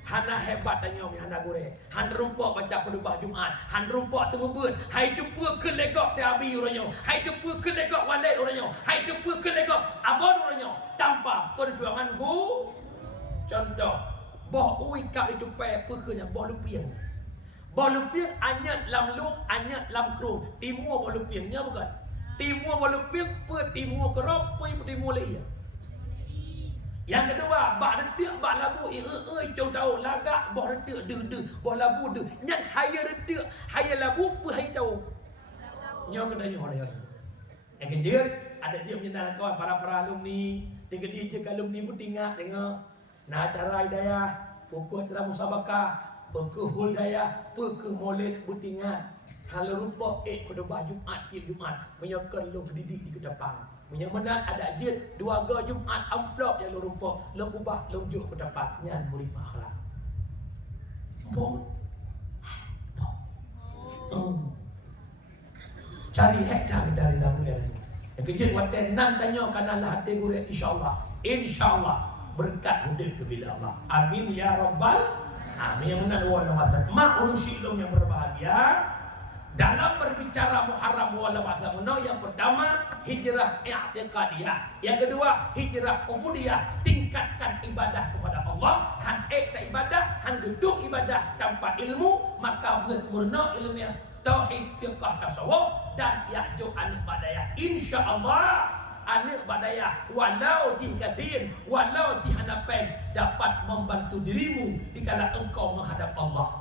Hana hebat tanya mi hana gore. Han rumpok baca khutbah Jumaat. Han rumpok semubun. Hai jumpa ke legok dia abi orangnya. Hai jumpa ke legok walid orangnya. Hai jumpa ke legok abon orangnya. Tanpa perjuangan guru. Contoh, boh ui kap itu pe pekenya boh lupiang. Boh lupiang anyat lam lung, anyat lam kru. Timur boh lupiangnya bukan. Timur boh lupiang pe timur kerop, pe timur lei. Yang kedua, bak redik, bak labu, jauh tahu, lagak, boh redik, boh labu, nyat haya redik, haya labu, pe haya tahu. Nyo kena nyo orang. Yang kejut, ada dia menyenangkan kawan para alumni, tiga dia alumni pun tengok. Nah acara hidayah, pukul acara musabakah, pukul huldayah, pukul maulid bertingat. Hal rupa khutbah Jumaat tiap Jumaat menyokong lo pendidik di kedapang. Menyamanan ada jet dua ga Jumaat amplop yang lo rupa lo kubah lo juk kedapat nyan murid akhlak. Bom. Cari hektar dari tamu dia. Yang kejut waten nan tanya kanalah hati gure insyaallah berkat hidup kepada Allah. Amin ya rabbal amin. Yang benar wala masa mak urusi dong yang berbahagia dalam berbicara Muharram wala masa meno. Yang pertama hijrah i'tiqadiyah, yang kedua hijrah ubudiyah, tingkatkan ibadah kepada Allah. Han tak ibadah, han gedung ibadah tanpa ilmu, maka bermurna ilmunya tauhid fiqh tasawuf dan ya'ju anik badayah. Insyaallah anak badayah walau jihkatin walau jihanapen dapat membantu dirimu dikala engkau menghadap Allah.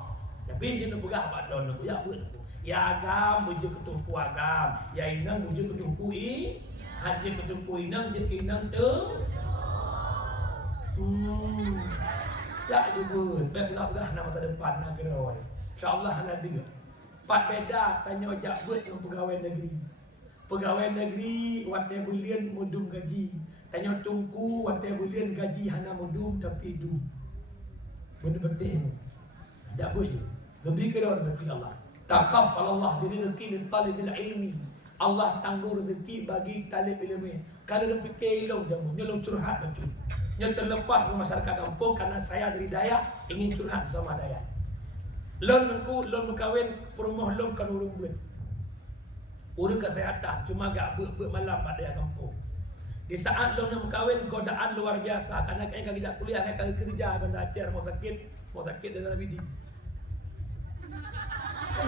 Tapi dia nak berah badon aku ya buat aku. Ya agam bujuk ketumpu agam, ya inang bujuk ketumpu haji ketumpu inang je kinang tu. Ya itu buat belah nama masa depan nak kena oi. Insyaallah nak dia. Pat beda tanya jak buat dengan pegawai negeri. Pegawai negeri wadah bulian mudum gaji. Tanya tungku wadah bulian gaji hana mudum tapi hidup. Benda penting. Tak boleh. Lebih kira rezeki Allah. Takaffal Allah bi rizqi lil talibil ilmi. Allah tangguh rezeki bagi talib ilmu. Kalau dia fikir ilmu jamu, nyolong curhat macam. Yang terlepas dari masyarakat kampung karena saya dari Dayak ingin curhat sama Dayak. Lon kawin perumah lon kan urung buat. Urus kesehatan cuma agak ber malam pada kampung. Di saat lo nak kahwin godaan luar biasa karena kaya kita kuliah kaya kerja benda ajar mau sakit dan bidi.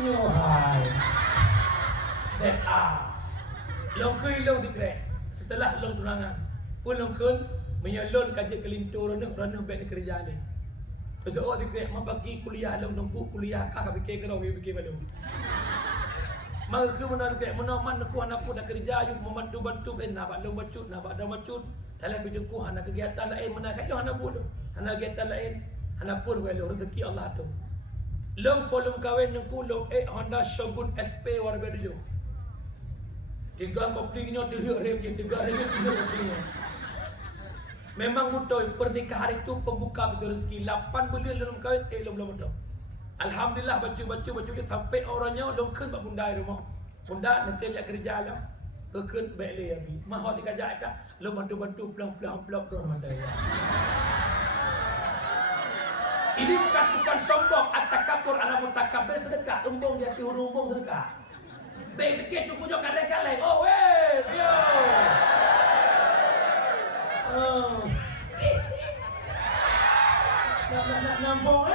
Nyohai. Lo kui lo dikre. Setelah lo tunangan pun lo kun menyalon kaji kelintur ranu baik kerja ni. Betul dikre mau bagi kuliah lo nunggu kuliah kah fikir kalau fikir balu. Maka benar ke menaman aku anakku dah kerja yuk membantu nak lo bacut nak ada bacut dalam pijungku anak kegiatan lain mana kaya anak pun anak kegiatan lain anak pun lo rezeki Allah tu long volume kawin nungku long Honda Shogun SP war bedu tiga koplingnya tiga rem koplingnya memang mudah pernikahan itu pembuka betul rezeki 8 bulan dalam kawin belum betul. Alhamdulillah baju dia sampai orangnya longkun bak bunda rumah. Bunda nanti dia kerja lah. Kekun baik le abi. Mahal dikajak ka. Lo bantu blok don mandai. Ini bukan sombong, at-takabbur ala mutakabbir sedekah. Umbong dia umbong sedekah. Baik pikir tunggu jo kadang-kadang. Oh weh, yo. Nampung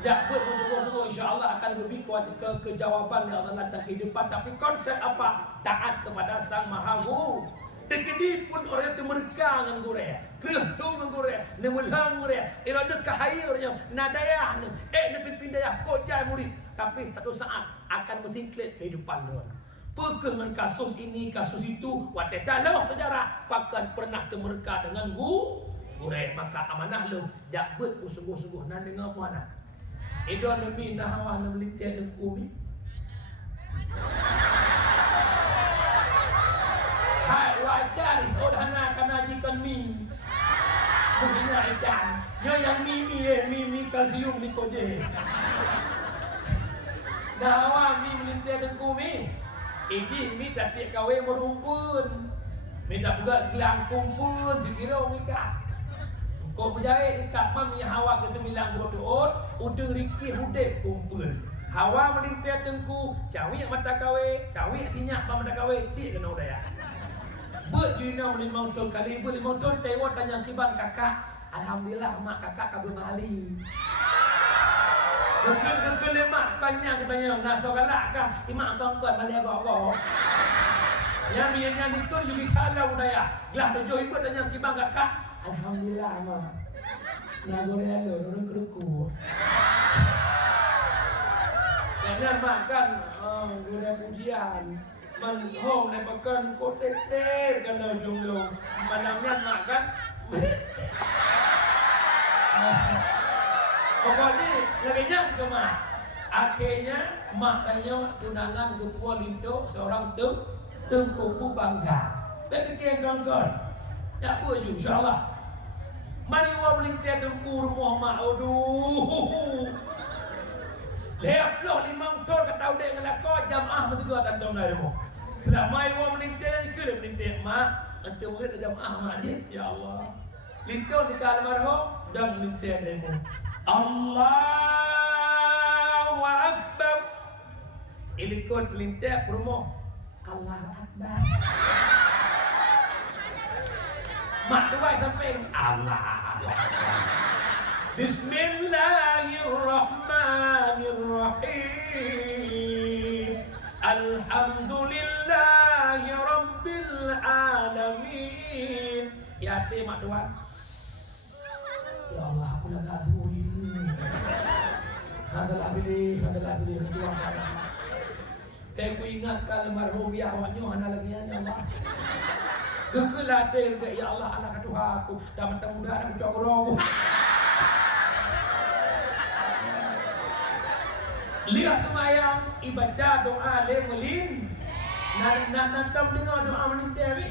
ya buat sungguh-sungguh insya-Allah akan lebih kuat ke jawaban yang Allah datang kehidupan. Tapi konsep apa? Taat kepada Sang Maha Guru. Dekedi pun orang itu mereka dengan gure. Tuh dengan gure, nemulang gure. Irada kahayurnya nadayah nepi pindayah kojai murid. Tapi satu saat akan bersiklet kehidupan dia. Dengan kasus ini, kasus itu, wadah sejarah bahkan pernah mereka dengan gure. Maka amanah lo jabut sungguh-sungguh nan dengar apa anak. Edo nabi nahawa nam litia dan kumi. Hai wajar odhana kana jikan mi. Kulinya edan. Nyo yang mimi kalsium ni koje. Nahawa mi litia dan kumi. Iki mi tapi kawe merumpun. Mi tak buat gelang kumpul sikira mika. Kau berjaya dekat mami Hawa ke 9 berdoa, udah rikih hudep kumpul. Hawa melintir tengku, cawi mata kawe, cawi sinyak mata kawe, dia kena udaya. Berjina 5 tahun kali, 5 tahun tewat tanya kiban kakak. Alhamdulillah mak kakak kabel mahali. Gekil mak tanya katanya, nak sogalak kah? Imak bangkuan balik agak-agak. Yang nyanyi nikun juga salah budaya. Gelah tujuh ibu tanya kiban kakak. Alhamdulillah mak. Nak goreng lo, nurun keruku. Yang makan, goreng pujian. Menhong nepakan kotek-tek kena ujung-ujung. Manamnya makan. Pokoknya lebihnya ke mak. Akhirnya mak tanya tunangan ketua Lindo seorang tengkuku bangga. Dan fikir kawan-kawan. Tak apa je insyaAllah. Mari orang melintir tengku rumah mak. Aduh. Lihat loh 5 tahun kata udah dengan kau jamaah mesti kau tantang dari rumah. Tidak mai orang melintir ke dia melintir mak. Nanti murid jamaah majid. Ya Allah. Lintir di almarhum dan melintir dari rumah. Allahu Akbar. Ilikut melintir ke rumah. Allahu Akbar. Mak tuai sampai Allah. Bismillahirrahmanirrahim. Alhamdulillahi Rabbil Alamin. Ya hati mak tuan. Ya Allah aku lega semui. Hadalah pilih tuan. Aku ingatkan almarhum ya awaknya hana lagi ya Allah. Gekelate ya Allah anak Tuhan aku dah mentang muda aku cokro. Lihat kemayang ibadah doa lemelin. Nak dengar doa melintir ni.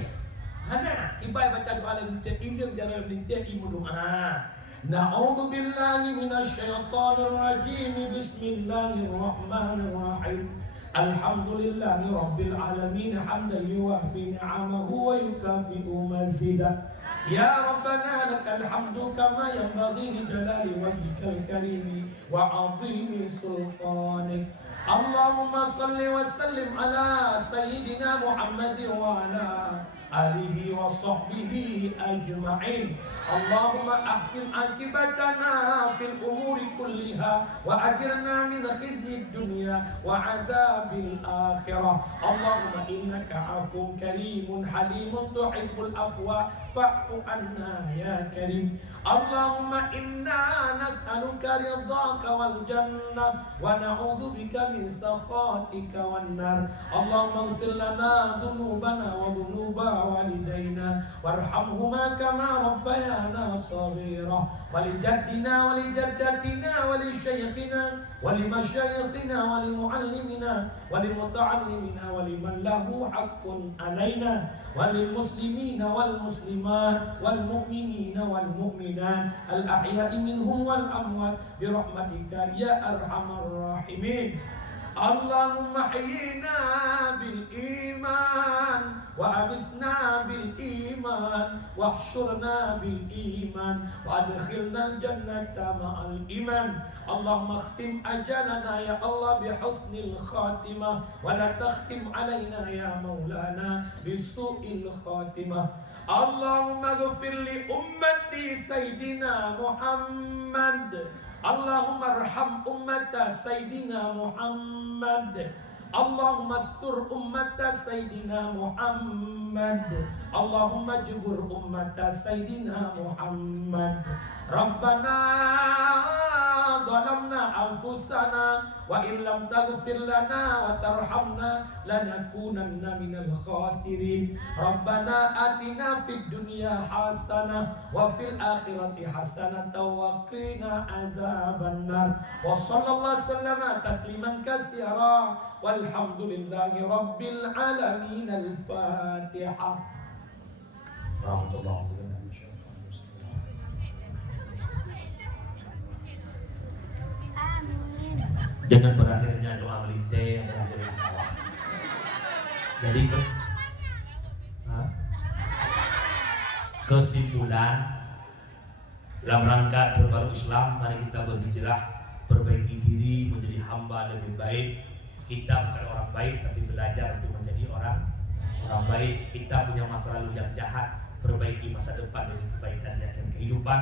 Hana kibai baca doa melintir ilmu jalan melintir ilmu doa. Na'udzu billahi minasyaitonir rajim. Bismillahirrahmanirrahim. Alhamdulillahi Rabbil Alamin hamdan yuwafi ni'amahu wa yukafi'u mazidah. Ya Rabbana lakal hamdu kama yanbaghi li jalali wajhikal karimi wa 'azimi sultanik. Allahumma salli wa sallim ala sayyidina Muhammad wa ala alihi wa sahbihi ajma'in. Allahumma ahsin akibatana fil umuri kulliha wa ajirna min khizyi dunya wa adzabil akhirah. Allahumma innaka afuwwun karimun halimun tuhibbul afwa fa'fu anna ya karim. Allahumma inna nas'aluka ridhaka wal jannah wa na'udzu bika min sakhatika wan nar. Allahumma ighfir lana dhunubana wa dhunuba walidayna warhamhuma kama rabbayana shaghira wa li jaddina wa li jaddatina wa li shaykhina wa li mashayikhina wa li muallimina wa li muta'allimina wa liman lahu haqqun alaina wa lil muslimina wal muslimat wal mu'minina wal mu'minat al ahya'i minhum wal amwat bi rahmatika ya arhamar rahimin. Allahumma hayyina bil iman wa amisna bil iman wa ahsyurna bil iman wa adkhilna al jannata ma'al iman. Allahumma khtim ajalana ya Allah bi husnil khatimah wa la takhtim alaina ya maulana bi su'il khatimah. Allahumma ighfir li ummati sayyidina Muhammad. Allahumma arham ummata sayyidina Muhammad. Allahumma astur ummata sayyidina Muhammad. Allahumma jubur ummata sayyidina Muhammad. Rabbana zalamna anfusana wa illam taghfir lana wa tarhamna lanakunanna minal khasirin. Rabbana atina fid dunya hasanah wa fil akhirati hasanah wa qina adzabannar. Wa sallallahu sallama tasliman katsira walhamdulillahi rabbil alamin. Al-Fatihah. Rahmatullah. Dengan berakhirnya doa melintir berakhirlah Allah. Jadi kesimpulan Dalam rangka tahun baru Islam, mari kita berhijrah, perbaiki diri menjadi hamba lebih baik. Kita bukan orang baik, tapi belajar untuk menjadi orang baik. Kita punya masa lalu yang jahat, perbaiki masa depan demi kebaikan di akhir kehidupan.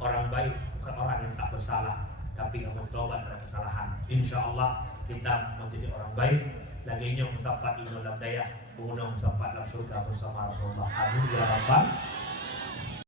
Orang baik bukan orang yang tak bersalah, tapi yang bertobat dari kesalahan. Insya Allah kita menjadi orang baik. Lagi nyong sampai di dalam daya, mengunang sampai dalam surga bersama Rasulullah. Amin ya rabbal